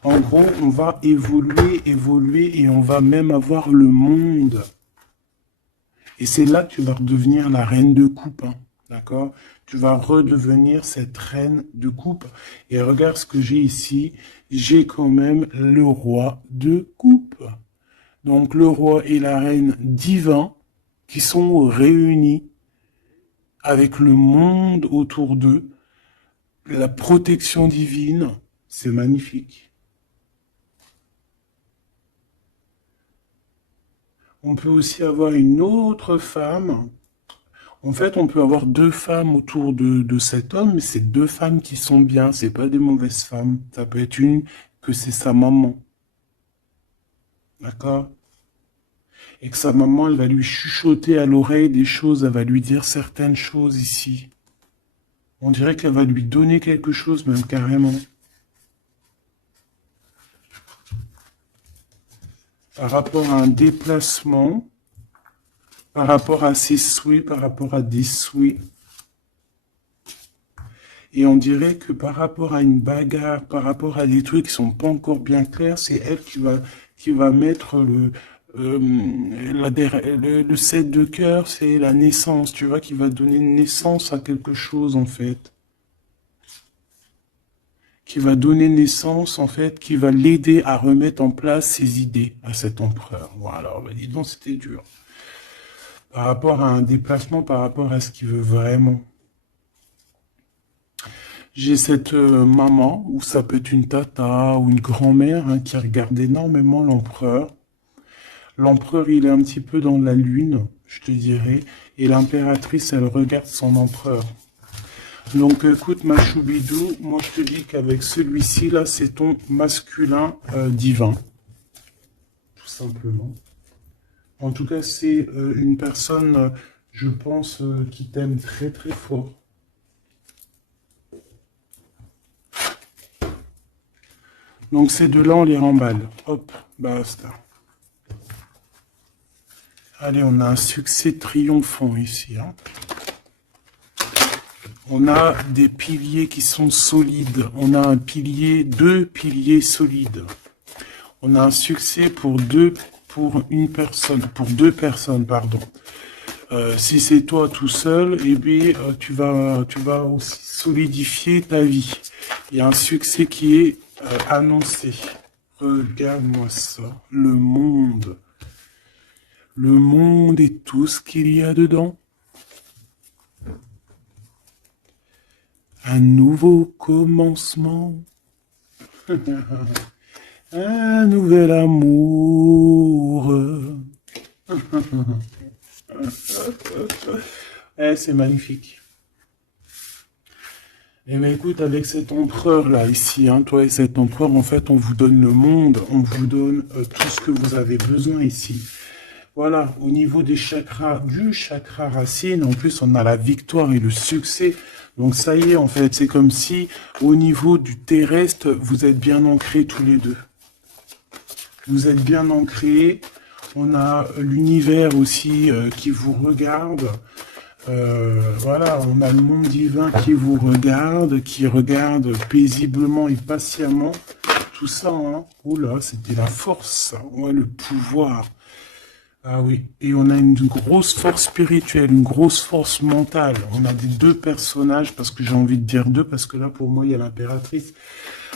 En gros, on va évoluer et on va même avoir le monde. Et c'est là que tu vas redevenir la reine de coupe, hein. D'accord? Tu vas redevenir cette reine de coupe. Et regarde ce que j'ai ici. J'ai quand même le roi de coupe. Donc le roi et la reine divins qui sont réunis avec le monde autour d'eux. La protection divine, c'est magnifique. On peut aussi avoir une autre femme. En fait, on peut avoir deux femmes autour de cet homme, mais c'est deux femmes qui sont bien, c'est pas des mauvaises femmes. Ça peut être une que c'est sa maman. D'accord? Et que sa maman, elle va lui chuchoter à l'oreille des choses, elle va lui dire certaines choses ici. On dirait qu'elle va lui donner quelque chose, même carrément. Par rapport à un déplacement, par rapport à ses souhaits, par rapport à des souhaits. Et on dirait que par rapport à une bagarre, par rapport à des trucs qui sont pas encore bien clairs, c'est elle qui va mettre le 7 de cœur, c'est la naissance, tu vois, qui va donner naissance à quelque chose, en fait. Qui va donner naissance, en fait, qui va l'aider à remettre en place ses idées à cet empereur. Voilà, bah dis donc, c'était dur. Par rapport à un déplacement, par rapport à ce qu'il veut vraiment. J'ai cette maman, ou ça peut être une tata, ou une grand-mère, hein, qui regarde énormément l'empereur. L'empereur, il est un petit peu dans la lune, je te dirais, et l'impératrice, elle regarde son empereur. Donc, écoute, ma choubidou, moi, je te dis qu'avec celui-ci, là, c'est ton masculin divin. Tout simplement. En tout cas, c'est une personne, je pense, qui t'aime très très fort. Donc ces deux-là, on les remballe. Hop, basta. Allez, on a un succès triomphant ici. Hein. On a des piliers qui sont solides. On a deux piliers solides. On a un succès pour deux personnes, pardon. Si c'est toi tout seul, eh bien, tu vas aussi solidifier ta vie. Il y a un succès qui est annoncé. Regarde-moi ça. Le monde. Le monde et tout ce qu'il y a dedans. Un nouveau commencement. Un nouvel amour. C'est magnifique. Eh bien, écoute, avec cet empereur là, ici, hein, toi et cet empereur, en fait, on vous donne le monde, on vous donne tout ce que vous avez besoin ici. Voilà, au niveau des chakras, du chakra racine, en plus, on a la victoire et le succès. Donc, ça y est, en fait, c'est comme si, au niveau du terrestre, vous êtes bien ancrés tous les deux. Vous êtes bien ancrés. On a l'univers aussi qui vous regarde. Voilà, on a le monde divin qui vous regarde, qui regarde paisiblement et patiemment. Tout ça, hein. Oula, c'était la force, ça. Ouais, le pouvoir. Ah oui, et on a une grosse force spirituelle, une grosse force mentale. On a des deux personnages, parce que j'ai envie de dire deux, parce que là, pour moi, il y a l'impératrice.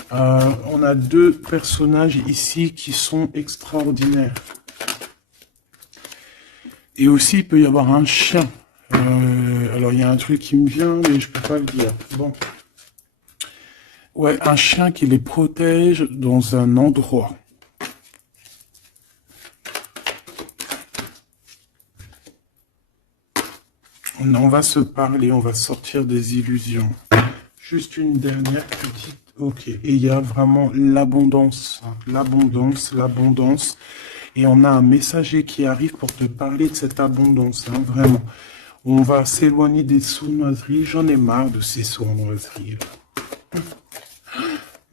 On a deux personnages ici qui sont extraordinaires. Et aussi, il peut y avoir un chien. Alors, il y a un truc qui me vient, mais je peux pas le dire. Bon. Ouais, un chien qui les protège dans un endroit. On va se parler, on va sortir des illusions. Juste une dernière petite... Ok, et il y a vraiment l'abondance, hein. L'abondance, l'abondance. Et on a un messager qui arrive pour te parler de cette abondance, hein, vraiment. On va s'éloigner des sournoiseries. J'en ai marre de ces sournoiseries.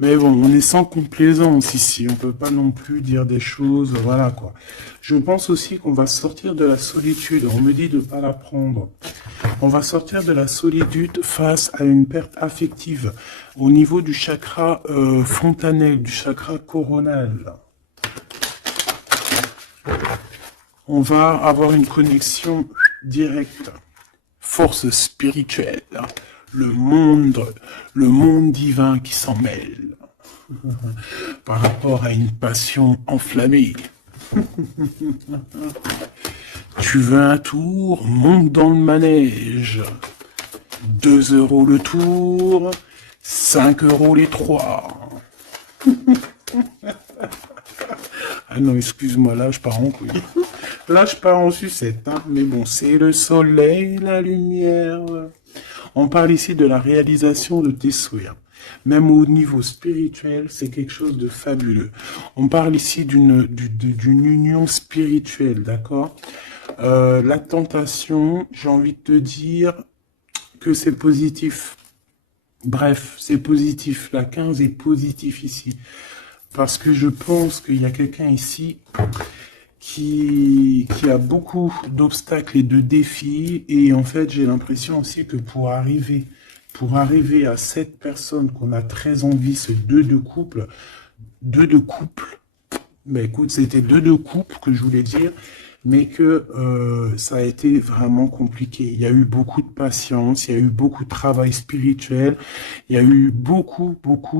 Mais bon, on est sans complaisance ici. On peut pas non plus dire des choses, voilà quoi. Je pense aussi qu'on va sortir de la solitude. On me dit de pas la prendre. On va sortir de la solitude face à une perte affective au niveau du chakra fontanel, du chakra coronal. On va avoir une connexion directe. Force spirituelle. Le monde divin qui s'en mêle. Par rapport à une passion enflammée. Tu veux un tour? Monte dans le manège. 2 € le tour, 5 € les 3. Ah non, excuse-moi, là je pars en couille. Là je pars en sucette, hein. Mais bon, c'est le soleil, la lumière. On parle ici de la réalisation de tes souhaits. Même au niveau spirituel, c'est quelque chose de fabuleux. On parle ici d'une union spirituelle, d'accord? La tentation, j'ai envie de te dire que c'est positif. Bref, c'est positif. La 15 est positif ici. Parce que je pense qu'il y a quelqu'un ici qui a beaucoup d'obstacles et de défis. Et en fait, j'ai l'impression aussi que pour arriver à cette personne qu'on a très envie, ce deux de couple, mais écoute, c'était deux de couple que je voulais dire, mais que ça a été vraiment compliqué. Il y a eu beaucoup de patience, il y a eu beaucoup de travail spirituel, il y a eu beaucoup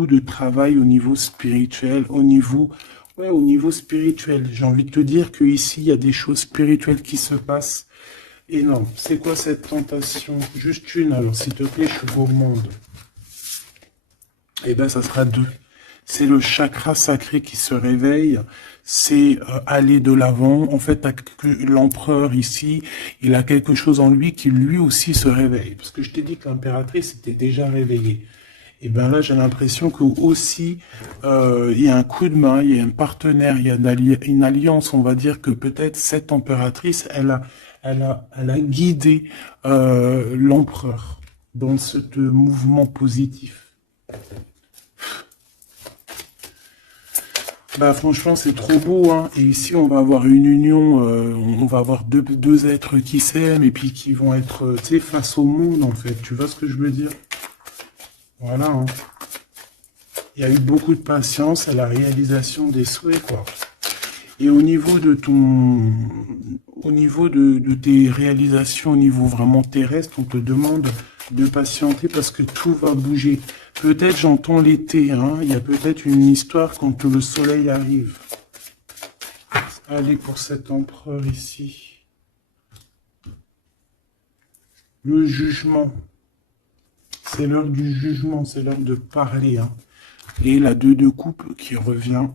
de travail au niveau spirituel, au niveau spirituel. J'ai envie de te dire que ici il y a des choses spirituelles qui se passent. Et non, c'est quoi cette tentation? Juste une, alors s'il te plaît, je suis au monde. Eh ben, ça sera 2. C'est le chakra sacré qui se réveille, c'est aller de l'avant. En fait, l'empereur ici, il a quelque chose en lui qui lui aussi se réveille. Parce que je t'ai dit que l'impératrice était déjà réveillée. Et bien là, j'ai l'impression que aussi, il y a un coup de main, il y a un partenaire, il y a une alliance. On va dire que peut-être cette impératrice, elle a guidé l'empereur dans ce mouvement positif. Bah franchement c'est trop beau, hein. Et ici on va avoir une union, on va avoir deux êtres qui s'aiment et puis qui vont être, tu sais, face au monde en fait. Tu vois ce que je veux dire? Voilà, hein. Il y a eu beaucoup de patience à la réalisation des souhaits, quoi. Et au niveau de tes réalisations au niveau vraiment terrestre, on te demande de patienter parce que tout va bouger. Peut-être j'entends l'été, hein. Il y a peut-être une histoire quand le soleil arrive. Allez, pour cet empereur ici. Le jugement. C'est l'heure du jugement, c'est l'heure de parler, hein. Et la 2 de coupe qui revient.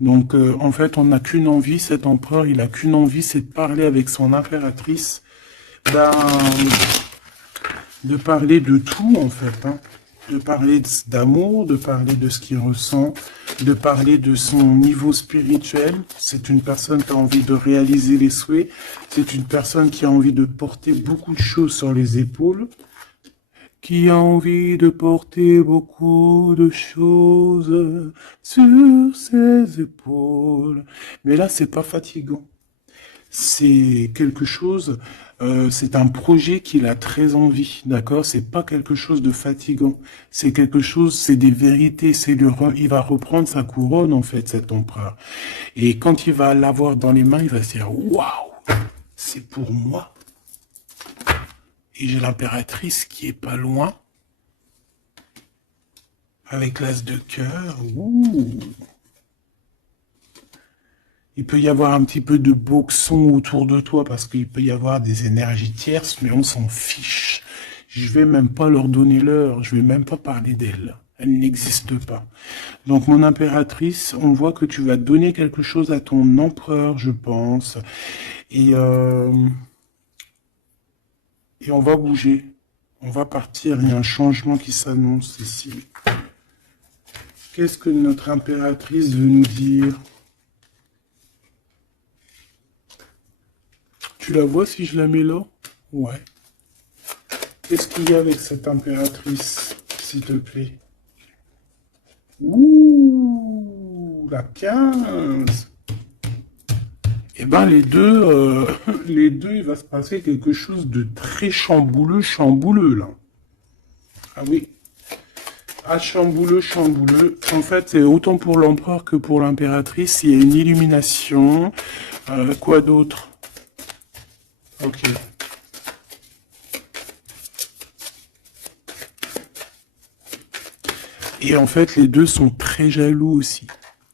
Donc, en fait, on n'a qu'une envie, cet empereur, il a qu'une envie, c'est de parler avec son impératrice, ben, de parler de tout, en fait, hein. De parler d'amour, de parler de ce qu'il ressent, de parler de son niveau spirituel. C'est une personne qui a envie de réaliser les souhaits. C'est une personne qui a envie de porter beaucoup de choses sur les épaules. Qui a envie de porter beaucoup de choses sur ses épaules. Mais là, c'est pas fatigant. C'est quelque chose, c'est un projet qu'il a très envie, d'accord? C'est pas quelque chose de fatigant. C'est quelque chose, c'est des vérités. Il va reprendre sa couronne, en fait, cet empereur. Et quand il va l'avoir dans les mains, il va se dire, waouh, c'est pour moi. Et j'ai l'impératrice qui est pas loin. Avec l'as de cœur. Ouh. Il peut y avoir un petit peu de boxon autour de toi parce qu'il peut y avoir des énergies tierces, mais on s'en fiche. Je vais même pas leur donner l'heure, je vais même pas parler d'elle. Elle n'existe pas. Donc mon impératrice, on voit que tu vas donner quelque chose à ton empereur, je pense. Et on va bouger. On va partir. Il y a un changement qui s'annonce ici. Qu'est-ce que notre impératrice veut nous dire? Tu la vois si je la mets là? Ouais. Qu'est-ce qu'il y a avec cette impératrice, s'il te plaît? Ouh, la 15. Eh ben, les deux, il va se passer quelque chose de très chambouleux, là. Ah oui. Ah, chambouleux. En fait, c'est autant pour l'empereur que pour l'impératrice. Il y a une illumination. Quoi d'autre? Ok. Et en fait, les deux sont très jaloux aussi.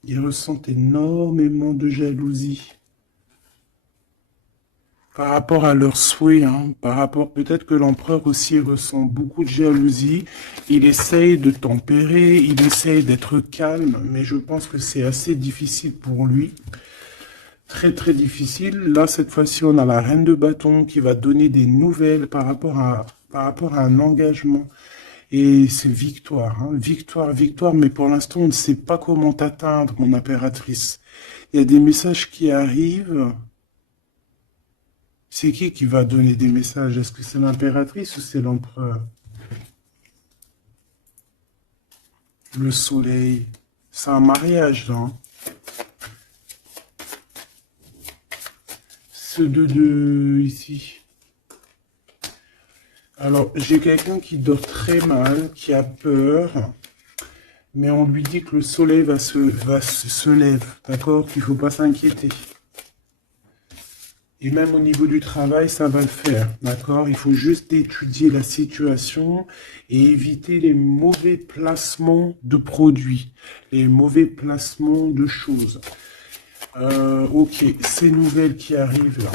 Ils ressentent énormément de jalousie. Par rapport à leurs souhaits, hein, peut-être que l'empereur aussi ressent beaucoup de jalousie. Il essaye de tempérer, il essaye d'être calme, mais je pense que c'est assez difficile pour lui. Très très difficile. Là, cette fois-ci, on a la reine de bâton qui va donner des nouvelles par rapport à un engagement. Et c'est victoire, hein, victoire, mais pour l'instant, on ne sait pas comment t'atteindre, mon impératrice. Il y a des messages qui arrivent. C'est qui va donner des messages? Est-ce que c'est l'impératrice ou c'est l'empereur? Le soleil. C'est un mariage, là. Hein. Ce 2 ici. Alors, j'ai quelqu'un qui dort très mal, qui a peur, mais on lui dit que le soleil se lève, d'accord? Qu'il ne faut pas s'inquiéter. Et même au niveau du travail, ça va le faire, d'accord? Il faut juste étudier la situation et éviter les mauvais placements de produits, les mauvais placements de choses. Ok, ces nouvelles qui arrivent là,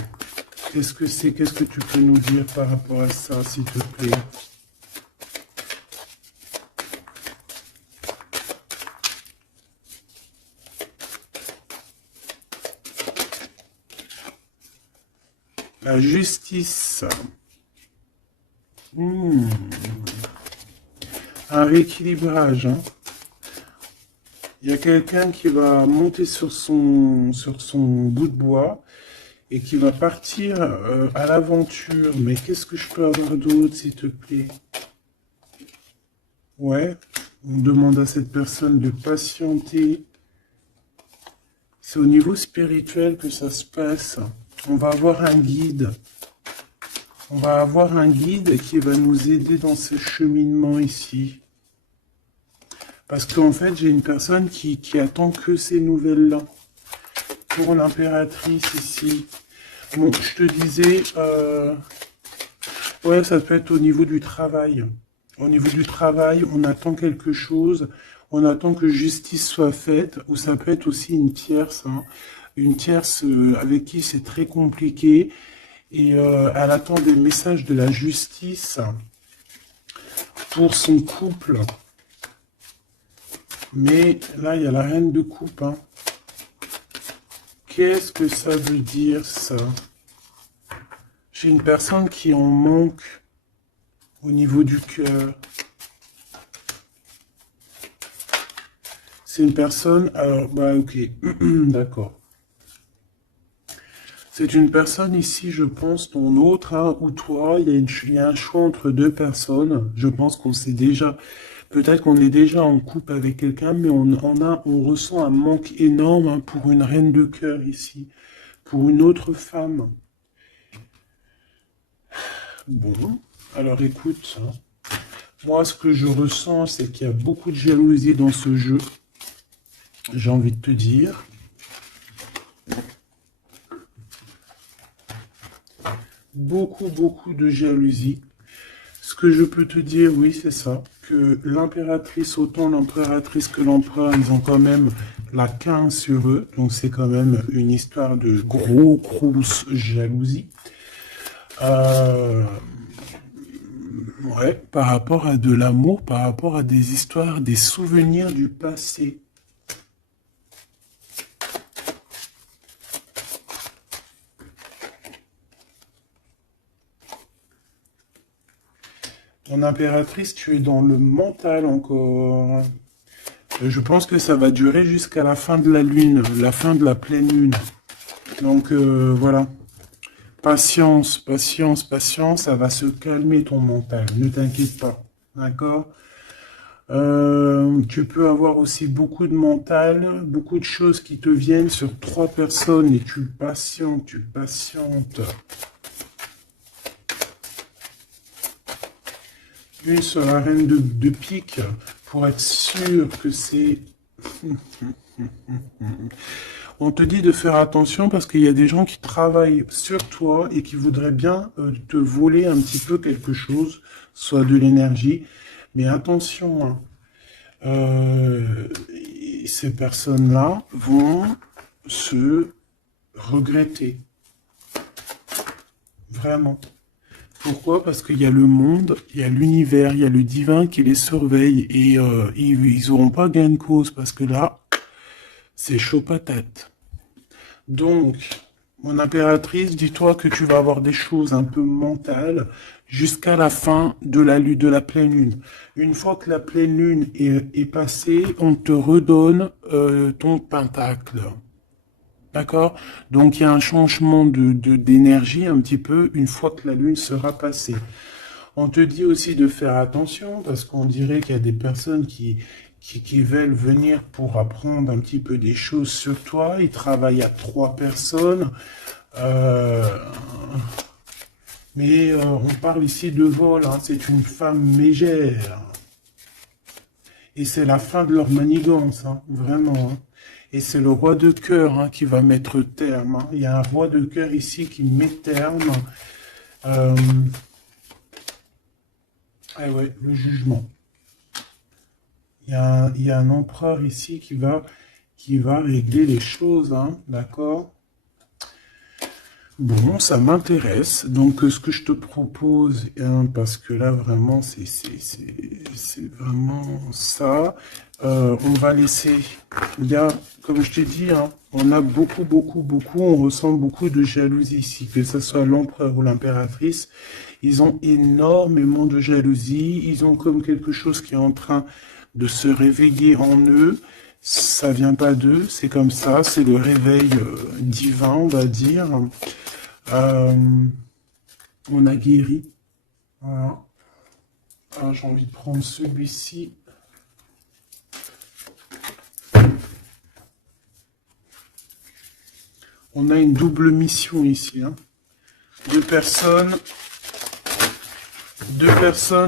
qu'est-ce que c'est? Qu'est-ce que tu peux nous dire par rapport à ça, s'il te plaît? La justice. Un rééquilibrage. Hein. Il y a quelqu'un qui va monter sur son bout de bois et qui va partir à l'aventure. Mais qu'est-ce que je peux avoir d'autre, s'il te plaît? Ouais, on demande à cette personne de patienter. C'est au niveau spirituel que ça se passe. On va avoir un guide. On va avoir un guide qui va nous aider dans ce cheminement ici. Parce qu'en fait, j'ai une personne qui attend que ces nouvelles-là. Pour l'impératrice ici. Bon, je te disais, ouais, ça peut être au niveau du travail. Au niveau du travail, on attend quelque chose, on attend que justice soit faite, ou ça peut être aussi une tierce avec qui c'est très compliqué, et elle attend des messages de la justice pour son couple. Mais là, il y a la reine de coupe. Hein. Qu'est-ce que ça veut dire, ça? J'ai une personne qui en manque au niveau du cœur. C'est une personne... Alors, bah ok, d'accord. C'est une personne ici, je pense, ton autre, hein, ou toi, il y a un choix entre deux personnes. Je pense qu'on sait déjà... Peut-être qu'on est déjà en couple avec quelqu'un, mais on ressent un manque énorme hein, pour une reine de cœur ici, pour une autre femme. Bon, alors écoute, hein, moi ce que je ressens, c'est qu'il y a beaucoup de jalousie dans ce jeu. J'ai envie de te dire. Beaucoup, beaucoup de jalousie. Ce que je peux te dire, oui, c'est ça, que l'impératrice, autant l'impératrice que l'empereur, ils ont quand même la 15 sur eux. Donc c'est quand même une histoire de grosse jalousie. Ouais, par rapport à de l'amour, par rapport à des histoires, des souvenirs du passé. Ton impératrice, tu es dans le mental encore. Je pense que ça va durer jusqu'à la fin de la lune, la fin de la pleine lune. Donc voilà. Patience, patience, patience, ça va se calmer ton mental. Ne t'inquiète pas. D'accord? Tu peux avoir aussi beaucoup de mental, beaucoup de choses qui te viennent sur 3 personnes et tu patientes, tu patientes. Une sur la reine de pique pour être sûr que c'est... On te dit de faire attention parce qu'il y a des gens qui travaillent sur toi et qui voudraient bien te voler un petit peu quelque chose, soit de l'énergie. Mais attention, hein, ces personnes-là vont se regretter. Vraiment. Pourquoi? Parce qu'il y a le monde, il y a l'univers, il y a le divin qui les surveille et ils n'auront pas gain de cause parce que là, c'est chaud patate. Donc, mon impératrice, dis-toi que tu vas avoir des choses un peu mentales jusqu'à la fin de la lune, de la pleine lune. Une fois que la pleine lune est passée, on te redonne ton pentacle. D'accord? Donc il y a un changement d'énergie un petit peu une fois que la lune sera passée. On te dit aussi de faire attention parce qu'on dirait qu'il y a des personnes qui veulent venir pour apprendre un petit peu des choses sur toi. Ils travaillent à 3 personnes. Mais on parle ici de vol. Hein. C'est une femme mégère. Et c'est la fin de leur manigance. Hein. Vraiment. Hein. Et c'est le roi de cœur hein, qui va mettre terme. Hein. Il y a un roi de cœur ici qui met terme. Ah ouais, le jugement. Il y a un empereur ici qui va régler les choses, hein, d'accord? Bon, ça m'intéresse. Donc, ce que je te propose, hein, parce que là, vraiment, c'est vraiment ça. On va laisser... Il y a, comme je t'ai dit, hein, on a beaucoup, on ressent beaucoup de jalousie ici, que ce soit l'empereur ou l'impératrice. Ils ont énormément de jalousie. Ils ont comme quelque chose qui est en train de se réveiller en eux. Ça vient pas d'eux, c'est comme ça. C'est le réveil divin, on va dire. On a guéri. Voilà. Ah, j'ai envie de prendre celui-ci. On a une double mission ici. Hein. Deux personnes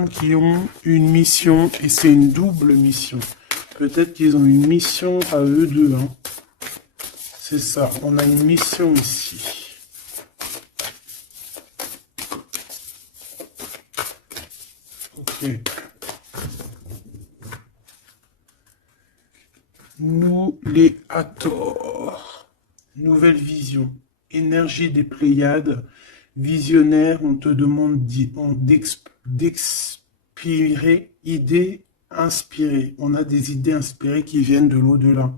qui ont une mission et c'est une double mission. Peut-être qu'ils ont une mission à eux deux. Hein. C'est ça, on a une mission ici. Ok. Nous les Hathor. Nouvelle vision. Énergie des Pléiades. Visionnaire, on te demande d'expirer, idées inspirées. On a des idées inspirées qui viennent de l'au-delà.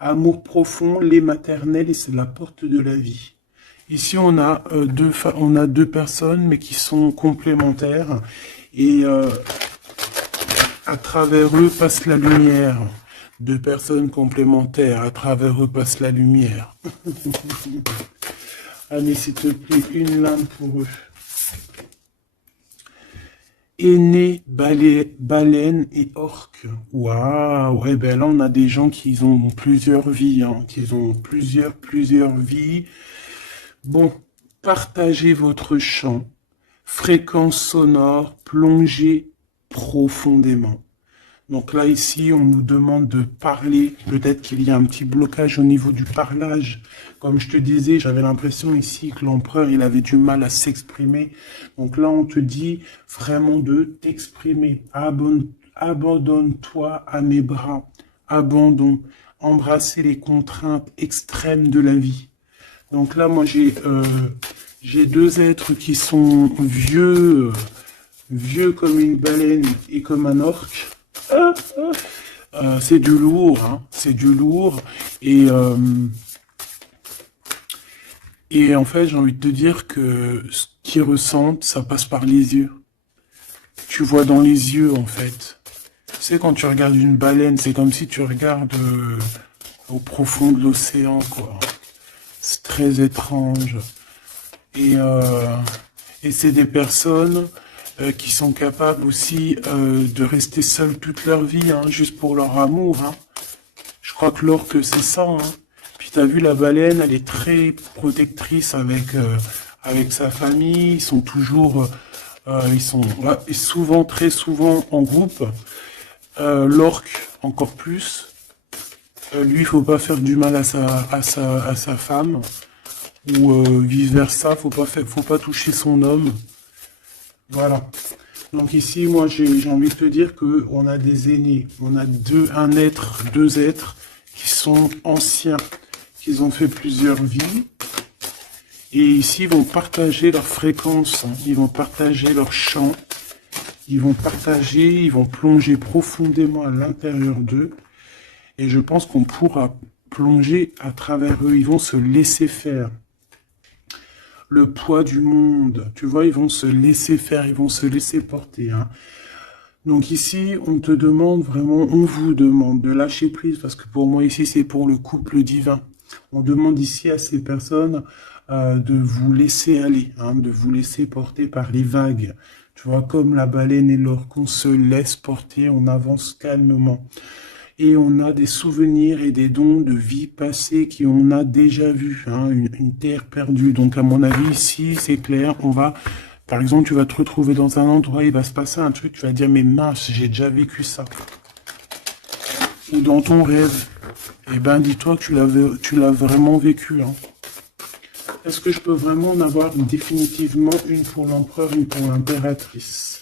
Amour profond, lait maternel, et c'est la porte de la vie. Ici, on a deux personnes, mais qui sont complémentaires. Et à travers eux passe la lumière. Deux personnes complémentaires, à travers eux passe la lumière. Allez, s'il te plaît, une lame pour eux. Aîné, baleine et orque. Waouh, ouais, ben là, on a des gens qui ont plusieurs vies, hein, qui ont plusieurs vies. Bon, partagez votre chant, fréquence sonore, plongez profondément. Donc là, ici, on nous demande de parler. Peut-être qu'il y a un petit blocage au niveau du parlage. Comme je te disais, j'avais l'impression ici que l'empereur, il avait du mal à s'exprimer. Donc là, on te dit vraiment de t'exprimer. Abandonne-toi à mes bras. Abandon. Embrasser les contraintes extrêmes de la vie. Donc là, moi, j'ai deux êtres qui sont vieux comme une baleine et comme un orque. C'est du lourd, hein, c'est du lourd. Et en fait, j'ai envie de te dire que ce qu'ils ressentent, ça passe par les yeux. Tu vois dans les yeux, en fait. Tu sais, quand tu regardes une baleine, c'est comme si tu regardes au profond de l'océan, quoi. C'est très étrange. Et c'est des personnes qui sont capables aussi de rester seuls toute leur vie, hein, juste pour leur amour. Hein. Je crois que l'orque, c'est ça. Hein. Puis t'as vu, la baleine, elle est très protectrice avec sa famille. Ils sont toujours, souvent, très souvent en groupe. L'orque, encore plus. Lui, il faut pas faire du mal à sa femme. Ou vice-versa, faut pas toucher son homme. Voilà. Donc ici, moi, j'ai envie de te dire que on a des aînés. On a deux êtres qui sont anciens, qui ont fait plusieurs vies. Et ici, ils vont partager leur fréquence, hein. Ils vont partager leur chant. Ils vont plonger profondément à l'intérieur d'eux. Et je pense qu'on pourra plonger à travers eux. Ils vont se laisser faire. Le poids du monde, tu vois, ils vont se laisser faire, ils vont se laisser porter. Hein. Donc ici, on vous demande de lâcher prise, parce que pour moi ici, c'est pour le couple divin. On demande ici à ces personnes de vous laisser aller, hein, de vous laisser porter par les vagues. Tu vois, comme la baleine et l'orque, on se laisse porter, on avance calmement. Et on a des souvenirs et des dons de vie passée qu'on a déjà vus, hein, une terre perdue. Donc à mon avis, ici, c'est clair, par exemple, tu vas te retrouver dans un endroit, il va se passer un truc, tu vas dire, mais mince, j'ai déjà vécu ça. Ou dans ton rêve, eh ben, dis-toi que tu l'as vraiment vécu. Hein. Est-ce que je peux vraiment en avoir définitivement une pour l'empereur, une pour l'impératrice ?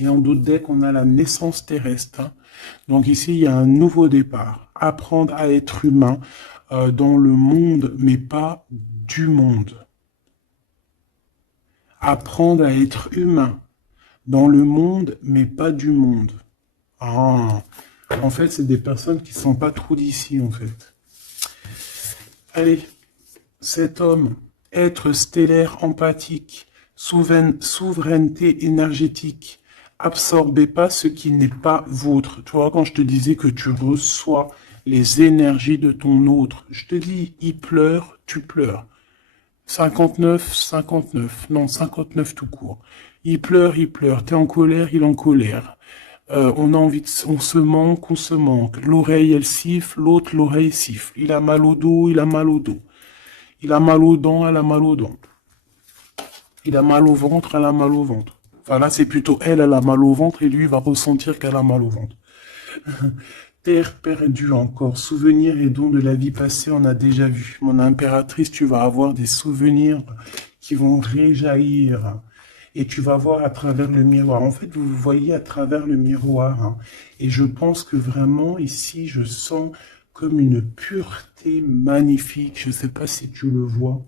Et en d'autres decks, on a la naissance terrestre. Hein. Donc ici, il y a un nouveau départ. Apprendre à être humain dans le monde, mais pas du monde. Apprendre à être humain dans le monde, mais pas du monde. Ah, en fait, c'est des personnes qui ne sont pas trop d'ici, en fait. Allez, cet homme, être stellaire empathique, souveraineté énergétique, absorbez pas ce qui n'est pas vôtre. Tu vois, quand je te disais que tu reçois les énergies de ton autre, je te dis, il pleure, tu pleures. 59, non, 59 tout court. Il pleure, t'es en colère, il est en colère. On a envie on se manque. L'oreille, elle siffle, l'autre, l'oreille siffle. Il a mal au dos, il a mal au dos. Il a mal aux dents, elle a mal aux dents. Il a mal au ventre, elle a mal au ventre. Enfin là, c'est plutôt elle a mal au ventre et lui va ressentir qu'elle a mal au ventre. Terre perdue encore, souvenirs et dons de la vie passée, on a déjà vu. Mon impératrice, tu vas avoir des souvenirs qui vont réjaillir. et tu vas voir à travers le miroir. En fait, vous voyez à travers le miroir, hein. Et je pense que vraiment, ici, je sens comme une pureté magnifique. Je ne sais pas si tu le vois.